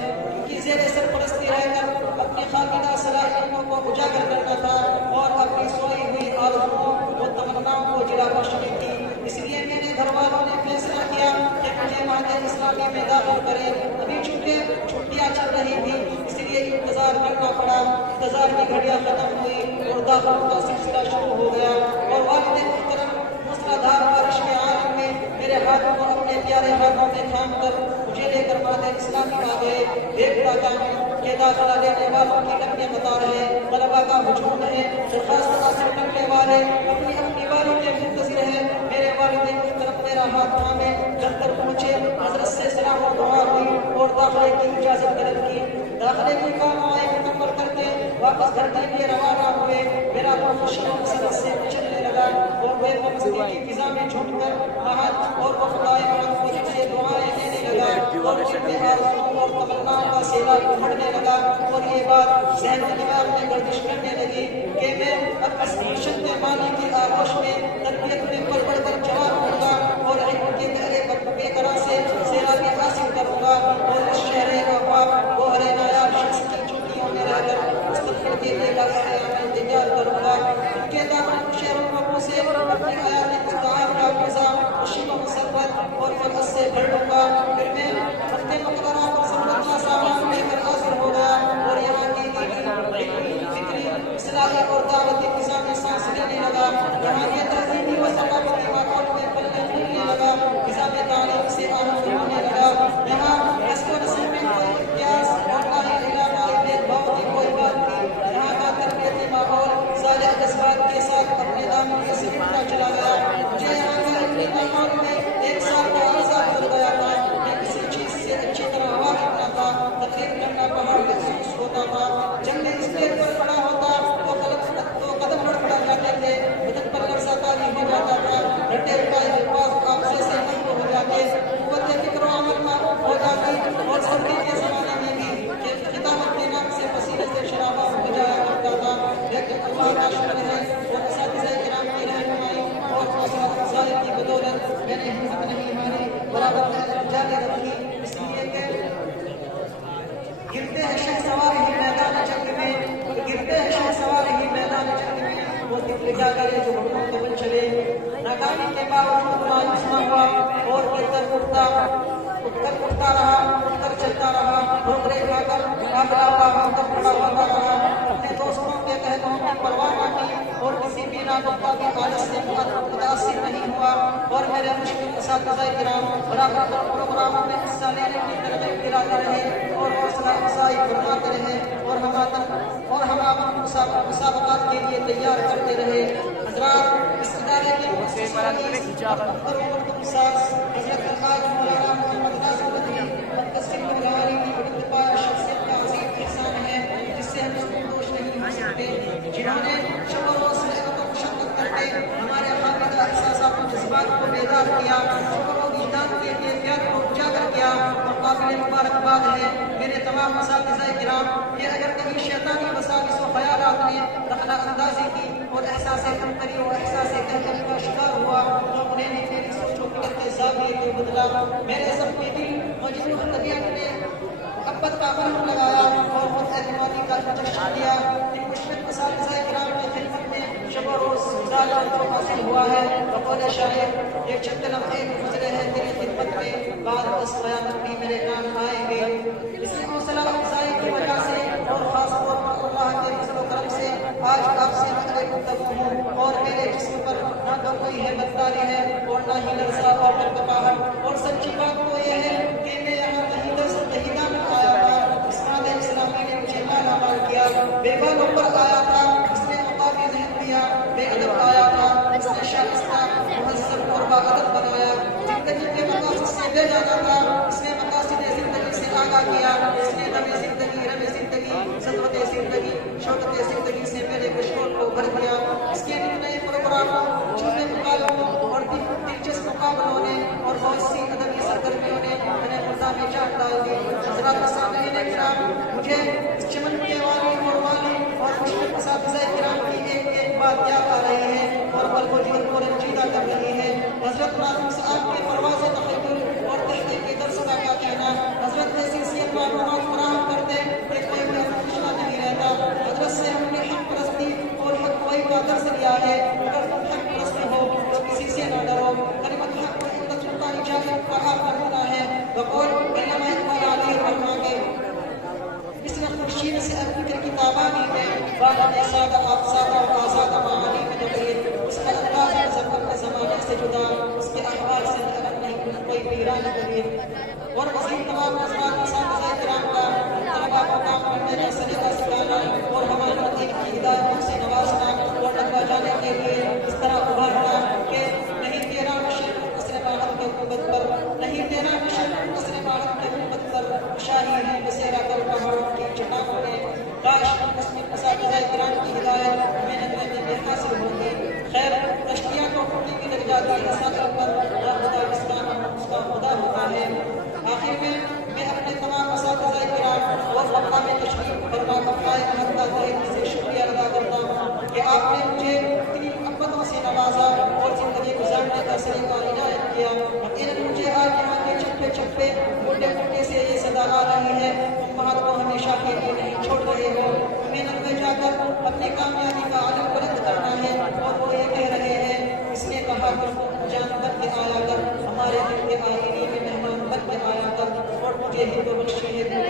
کیونکہ زیر سرپرستی رہ کر اپنی خالدہ صلاحیتوں کو اجاگر کرنا تھا اور اپنی سوئی ہوئی آرزوؤں و تمناؤں کو جلا بخشنی تھی. اس لیے میرے گھر والوں نے فیصلہ کیا کہ مجھے مہد اسلامی میں داخل کرے. ابھی چونکہ چھٹیاں چل رہی تھی اس لیے انتظار کرنا پڑا. انتظار کی گھڑیاں ختم ہوئی اور داخلوں کا سلسلہ شروع ہو گیا اور والد محترم موسلادھار بارش کے عالم میں میرے ہاتھوں کو اپنے پیارے ہاتھوں میں تھام کر مجھے لے کر مہد اسلامی آ گئے. دیکھتا تھا کہ داخلہ لینے والوں کی لمبی قطار ہے، طلبا کا ہجوم ہے، درخواست حاصل کرنے والے اپنی اپنی باری کے منتظر ہیں. میرے والد محترم میرا ہاتھ تھامے گھر تک پہنچے، حضرت سے سلام و دعا ہوئی اور داخلے کی اجازت طلب کی. داخلے کی کارروائی مکمل کر کے واپس گھر کے لیے روانہ ہوئے. میرا دل خوشیوں سبز سے چلنے لگا اور بے مستی کی فضا میں جھوٹ کر مہد اور خدائے بلند سے دعائیں دینے لگا اور اپنے آرزوؤں اور تمناؤں کا سیلاب اٹھنے لگا. اور یہ بات ذہن و دماغ میں گردش کرنے لگی کہ میں اب اس شد مانی کی آغوش میں تربیت میں پل بڑھ کر جوان ہوں گا اور علم کے گہرے بے طرح سے سیلابی حاصل کروں گا اور اس شہر افاق وہ ہرے نایاب شخص کی چھٹیوں میں رہ کر مستقبل کے لیے لازمی تیار کروں گا. ان کے دامن شہروں کو سے اپنی حیات استعار کا فضا خوشی و مسرت اور فرحت سے بھر دوں گا. پھر میں اپنے مقدرہ اور ضرورت کا سامان لے کر حاضر ہو گیا اور یہاں کی دینی فکری اصلاحی اور دعوتی فضا میں سانس لینے لگا. یہاں کے تہذیبی و ثقافتی ماحول میں پلنے پھولنے لگا. نظام تعلیم سے آنند ہونے لگا. یہاں نسل و نسل میں کوئی امتیاز اور آئی علاقائی بھید بھاؤ کی کوئی بات نہیں. یہاں کا تربیتی ماحول صالح جذبات کے ساتھ اپنے دامن میں سمٹتا چلا گیا. مجھے یہاں کا علمی ماحول میں ایک سال کا عرصہ گزر گیا تھا. میں کسی چیز سے اچھی طرح واقف نہ تھا. تقریر کرنا پہاڑ محسوس ہوتا تھا. جب میں اسٹیج پر کھڑا ہوتا تو قدم لڑکھڑا جاتے تھے، بدن پر لرزہ طاری ہو جاتا تھا، رٹے رٹائے الفاظ قابضے سے نقل ہو جاتے، قوت فکر و عمل معروف ہو جاتی اور سردی کے زمانے میں بھی کہ خطابت کے نام سے پسینے سے شرابہ ہو جایا کرتا تھا. لیکن اللہ کا شکر ہے اور اساتذہ کرام کی رہنمائی اور حوصلہ افزائی کی بدولت میں نے ہمت نہیں ہاری، برابر محنت جاری رکھی. اس لیے کہ گرتے ہیں شہ سوار ہی میدان جنگ میں، گرتے ہیں شہ سوار ہی میدان جنگ میں، وہ دل جا کرے جو گھوڑوں کے بن چلے. ناکامی کے باوجود مایوس نہ ہوا اور اٹھ کر اٹھتا رہا، اٹھ کر چلتا رہا، ٹھوکریں کھا کر قابلہ پا کر کھڑا ہوتا رہا. اپنے دوستوں کے کہتوں کی پرواہ نہ کی اور کسی بھی ناگفتہ کی حالت سے متاثر نہیں ہوا. اور میرے مشکل اساتذہ کرام برابر پروگراموں میں حصہ لینے کی ترغیب دلاتے رہے اور حوصلہ افزائی فرماتے رہے اور ہم مسابقات کے لیے تیار کرتے رہے. حضرات اس ادارے کے مؤسس اور ساز حضرت الحاج مولانا محمد ناظم ندوی متصل العالی کی بڑھتپا شخصیت کا عظیم احسان ہے جس سے ہم دوش نہیں ہو سکتے، جنہوں نے شب و روز محنت و مشقت کرتے ہمارے اعتراف کیا، شکر و وجدان کے کیفیات کو اجاگر کیا اور قابل مبارکباد ہے میرے تمام اساتذہ کرام کہ اگر کہیں شیطانی وساوس و خیالات نے رخنہ اندازی کی اور احساس کمتری و احساس کمتری کا شکار ہوا تو انہیں نے میری سوچ و فکر کے زاویے کو بدلا. میرے ضبطی دل مجروح طبیعت نے محبت کا مرہم لگایا اور خود اعتمادی کا جشن دیا. ان مشرق اساتذہ کرام کی خدمت میں شب و روز زیادہ جو حاصل ہوا ہے. بقول شاعر یہ چند لمحے گزرے ہیں تیری خدمت میں، بعد اس قیامت بھی میرے کام آئیں گے. اسی حوصلہ افزائی کی وجہ سے اور خاص طور پر اللہ کے فضل و کرم سے آج آپ سے نقل گفتگو ہوں اور میرے جسم پر نہ تو کوئی ہیبت داری ہے اور نہ ہی لرزہ اور ٹکٹکاہٹ. اور سچی بات تو یہ ہے کہ میں یہاں کہیں دس دہیدہ میں آیا تھا، اسماعیل اسلامی نے مجھے لانا مال کیا. بے بالوں پر آیا تھا، اس نے مقامی ذہن دیا. بے ادب آیا تھا، اس نے شائستہ مہذب اور باادب بنایا. زندگی کے مقاصد سے بے جانا تھا، اس نے مقاصد زندگی سے آگاہ کیا. اس نے رم زندگی ضرورت زندگی شوقت زندگی سے میرے کشور کو بھر دیا. اس کے نئے پروگراموں، چھوٹے مقابلوں اور دلچسپ مقابلوں نے اور بہت سی ادبی سرگرمیوں نے میرے مردہ میں جان ڈال دی. حضرات سامعین کرام، مجھے اس چمن کے والی اور والی اور مشرق اساتذہ کرام کی ایک بات یاد آ رہی ہے اور بل وجود کو رنجیدہ کر رہی ہے. حضرت ناظم صاحب کے پرواز تخیل اور تحقیق درس کا کہنا حضرت نے سلسلے معلومات فراہم کرتے کہ کوئی پوچھنا نہیں رہتا. حضرت سے ہم نے حق پرستی اور حق گوئی کا درس لیا ہے. اگر تم حق پرست ہو تو کسی سے نہ ڈرو. کلمت حق و عزت اللہ اجازت کا آپ کرنا ہے. بقول علامہ اقبال علیہ الرحمہ کے اس وقت خورشید سے الفکر کی تابانی میں بالغ سادہ آپ سادہ و آزادہ معانی میں تقریر. اس کا انداز نظر اپنے زمانے سے جدا، اس کے احوال سے الگ نہیں کوئی ویران قبیر. اور مزید تمام حضرات اساتذہ کرام کا طلباء کو کام کرنے کا سلیقہ سکھانا اور ہمارے دین کی ہدایتوں سے نوازنا اور لگا جانے کے لیے اس طرح ابھارنا کہ نہیں تیرا نشر عصر ماہد کے حکومت پر، نہیں تیرا نشر عصر ماہد کے حکومت پر شاہی ہے بسیرا کر پہاڑوں کی چٹانوں میں. کاش اس میں اساتذہ کرام کی ہدایت محنت میں حاصل ہوگی. خیر کشتیاں تو ٹوٹی بھی لگ جاتی ہے ساحل پر، یا خدا اس کا خدا ہوتا ہے. آخر میں اپنے تمام اساتذہ کرام اور مقام تشریف فرما بقائے مدد سے شکریہ ادا کرتا ہوں کہ آپ نے مجھے اتنی محبتوں سے نوازا اور زندگی گزارنے کا سلیقہ عنایت کیا. یقیناً مجھے آج یہاں کے چھپے چھپے موٹے موٹے سے یہ صدا آ رہی ہے، امہات کو ہمیشہ کے لیے نہیں چھوڑ رہے ہو. محنت میں جا کر اپنی کامیابی کا عالم بلند کرنا ہے اور وہ یہ کہہ رہے ہیں. اس نے کہا کہ جان بن کے آیا کر، ہمارے دل کے آئینے میں مہمان بن کے آیا کر اور مجھے ہی تو بخشی ہے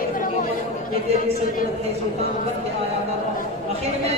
یہ تیری سلطنت ہے سلطان بن کے آیا کر. آخر میں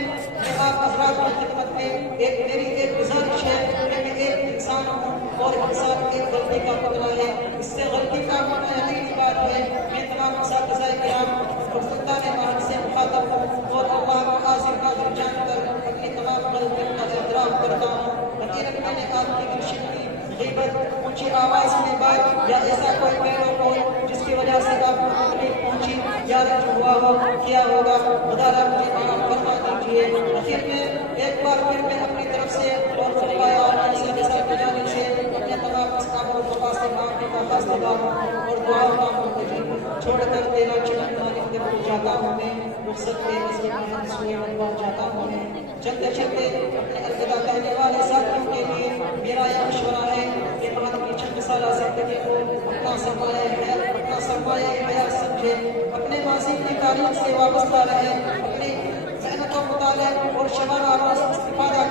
آپ حضرات کی خدمت میں میری ایک گزارش ہے کہ میں ایک انسان ہوں اور انسان ایک غلطی کا پتلا ہے. اس سے غلطی کا ہونا یقینی بات ہے. میں تمام اساتذہ کرام اور سلطان ماہر سے مخاطب ہوں اور اللہ کو حاضر ناظر جان کر اپنی تمام غلطیوں کا اعتراف کرتا ہوں. یقیناً میں نے آپ کی گلشنی غیبت، اونچی آواز میں بات یا ایسا کوئی پہلو ہو جس کی وجہ سے آپ کو تکلیف پہنچی یا رنج ہوا ہو کیا ہوگا. خدا را مجھے معاف فرما دیجیے. آخر میں ایک بار پھر میں اپنی طرف سے اور خلفائے اعظم سے جسد جانب سے اپنے تمام اصحاب و خفا سے معافی کا فاصلہ ہوں اور دعا مانگوں مجھے چھوڑ کر تیرا چنن مالک کے پھول جاتا ہوں میں. رخصت کے نظر میں سوئے انوار جاتا ہوں میں. چلتے چلتے اپنے الوداع کہنے والے ساتھیوں کے لیے میرا یہ مشورہ ہے کہ بعد کی چند سالہ زندگی کو اپنا سرمایہ حیات سمجھے، اپنے ماضی کی تاریخ سے وابستہ رہے، اپنی محنت و مطالعہ اور شبانہ آواز استفادہ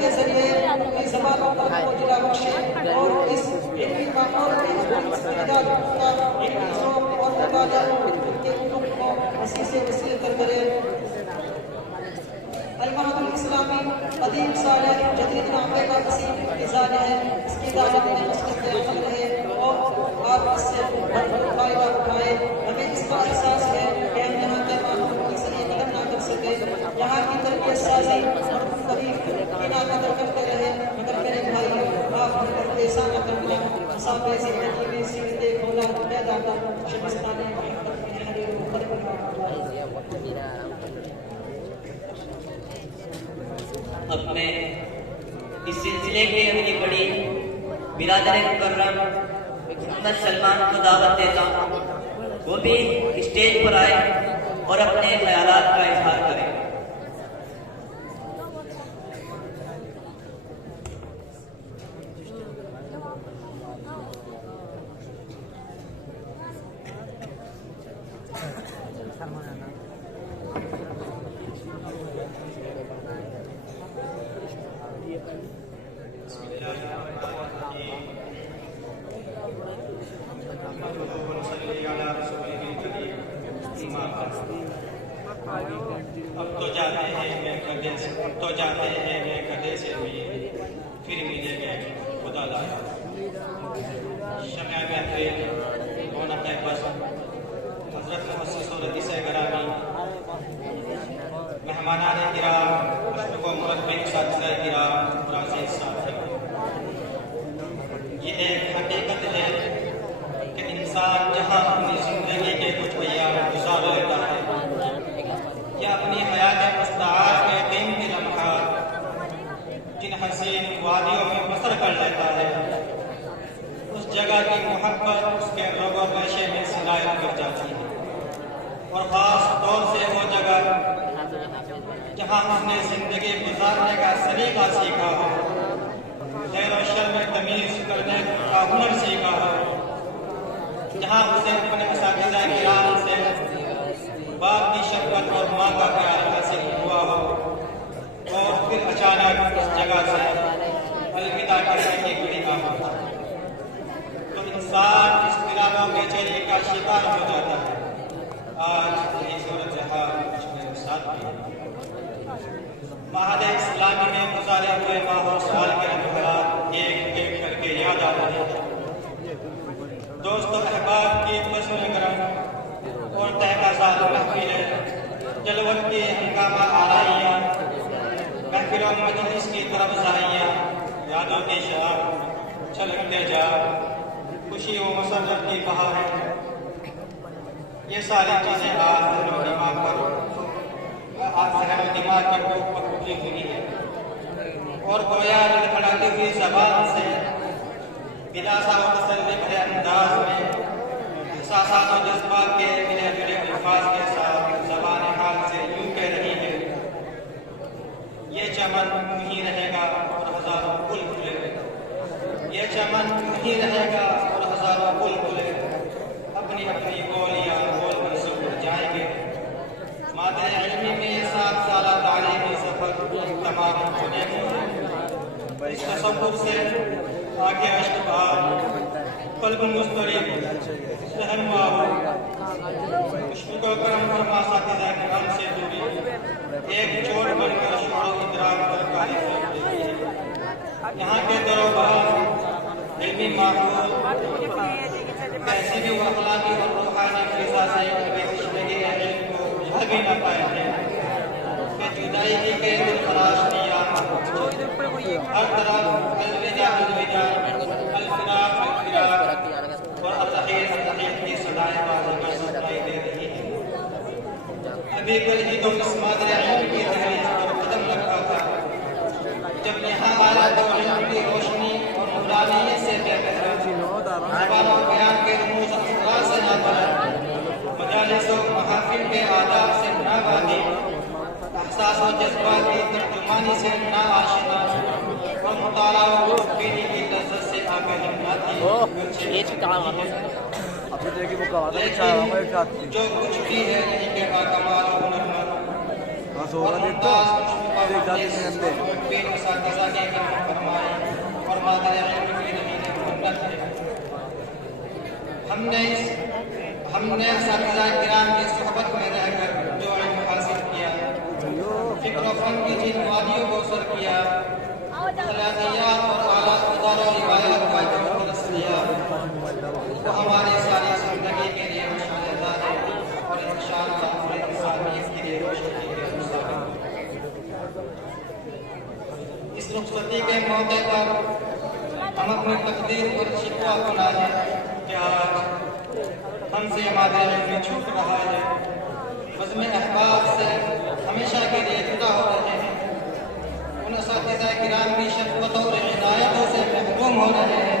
کے ذریعے اپنی زبانوں پر جلا بخشے اور اس علمی ماحول میں اپنی استعداد کا علمی ذوق اور مطالعہ کے علوم کو وسیع سے وسیع کر کرے. المعہد الاسلامی قدیم صالح جدید نامے کا وسیع انتظار ہے. اس کی دعوت میں مستقبل عمل رہے اور آپ اس سے بھرپور فائدہ اٹھائے. ہمیں اس کا احساس ہے کہ ہم یہاں کے ماحول کی صحیح قدر نہ کر سکے، یہاں کی تربیت سازی اور قریب کی نہ قدر کرتے رہے. مگر میرے بھائی آپ مگر ایسا نہ کرنا. مسافر زندگی میں سیرت کھولا پیدا کر شبستان محبت میں حریر و قرب. اب میں اس سلسلے کی اگلی بڑی برادر مکرم محمد سلمان کو دعوت دیتا ہوں وہ بھی اسٹیج پر آئے اور اپنے خیالات کا اظہار کریں۔ اب تو جاتے ہیں میں گدھے سے ہوئی پھر ملیں گے خدا لایا شمع محفل رونق بس حضرت محسس و رئیس گرامی مہمانان کرام مشرق و مربع اساتذہ کرام معزز ساتھی، یہ ایک حقیقت ہے کہ انسان جہاں اپنی زندگی کے کچھ ایام گزار لیتا ہے یا اپنی حیات مستعار کے دن کے لمحات جن حسین وادیوں میں بسر کر لیتا ہے، اس جگہ کی محبت اس کے رگ و ریشے میں سلائے کر جاتی ہے، اور خاص طور سے وہ جگہ جہاں اس نے زندگی گزارنے کا سلیقہ سیکھا ہو، خیر و شر میں تمیز کرنے کا ہنر سیکھا ہو، جہاں اسے اپنے اساتذہ کرام سے باپ کی شفقت اور ماں کا پیار حاصل ہوا ہو، اور پھر اچانک اس جگہ سے الوداع کرنے کی گھڑی آ ہو تو انسان اس طرح بے چینی کا شکار ہو جاتا ہے۔ آج یہ صورتحال مجھ میرے ساتھ بھی معہد اسلامی میں گزارے ہوئے ماہ و سال کے لمحات ایک ایک کر کے یاد آ رہے ہیں۔ دوست و احباب کی بزم کرم اور تحقیقات محفل جلوت کی ہنگامہ آرائیاں، محفل و مجلس کی طرف زائیاں، یادوں کی شراب چھلکتے جا، خوشی و مسرت کی بہار، یہ ساری چیزیں آج ذہن و دماغ کے اوپر اٹھی ہوئی ہے، اور گویا لڑکھڑاتی ہوئی زبان سے بلا سا و تسلی بھرے انداز میں احساسات و جذبات کے ملے جڑے الفاظ کے ساتھ زبان حال سے یوں کہہ رہی ہے، یہ چمن یوں ہی رہے گا اور ہزاروں پھول کھلے گا، یہ چمن یوں ہی رہے گا اور ہزاروں پھول کھلے گا، اپنی اپنی گولیاں گول منصوب ہو جائیں گے۔ مادر علمی میں یہ 7 سالہ تعلیمی سفر تمام ہونے کو اس تصور سے آگے اشتباہ قلب مسترب ذہن مشفق و کرم فرما اساتذہ کرام سے دوری ایک چوٹ بن کر شعور و ادراک پر کاری فرق دیتی ہے۔ یہاں کے در و بار علمی ماحول تہذیبی و اخلاقی اور روحانی فضا سے کبھی زندگی علم کو بجھا بھی نہ پائے ہیں کہ جدائی کی کئی دل خراش کیا، ہر طرف الوداع الوداع، الفراق الفراق اور الرحیل الرحیل کی صدائیں بازگشت سنائی دے رہی ہیں۔ ابھی کل ہی تو اس مادر علم کی تحریک پر قدم رکھا تھا جب یہاں آیا تو علم کی روشنی اور نورانیت سے بے بہرا، زبان و بیان کے رموز اسرار سے نہ بنا، مجالس و محافل کے آداب سے نہ بادی، احساس و جذبات کی ترجمانی سے نہ آشنا، اور مطالعہ و تفکیری کی لذت سے آگے ہمناتی، لیکن جو کچھ بھی ہے نہیں کے باکمال و ہنرمند اور ممتاز مشفق و مخلص محبین اساتذہ کی خدمت فرمائے اور مادر علم کی نمین محنت ہے۔ ہم نے اساتذہ کرام کی صحبت میں رہ کر جو علم حاصل کیا، فکر و فن کی جن وادیوں کو سر کیا، خلاقیات اور اعلیٰ ادار و روایات کا جو درس لیا، وہ ہماری ساری زندگی کے لیے مشعل زاد ہے اور انشاءاللہ پورے انسانیت کے لیے روشنی کے مصابیح۔ اس رخصتی کے موقع پر ہم اپنی تقدیر پر شکوہ سنائیں کہ آج ہم سے مادر علم چھوٹ رہا ہے، بزم احباب سے ہمیشہ کے لیے جدا ہو رہے ہیں، ان اساتذہ کرام کی شفقت اور عنایتوں سے محروم ہو رہے ہیں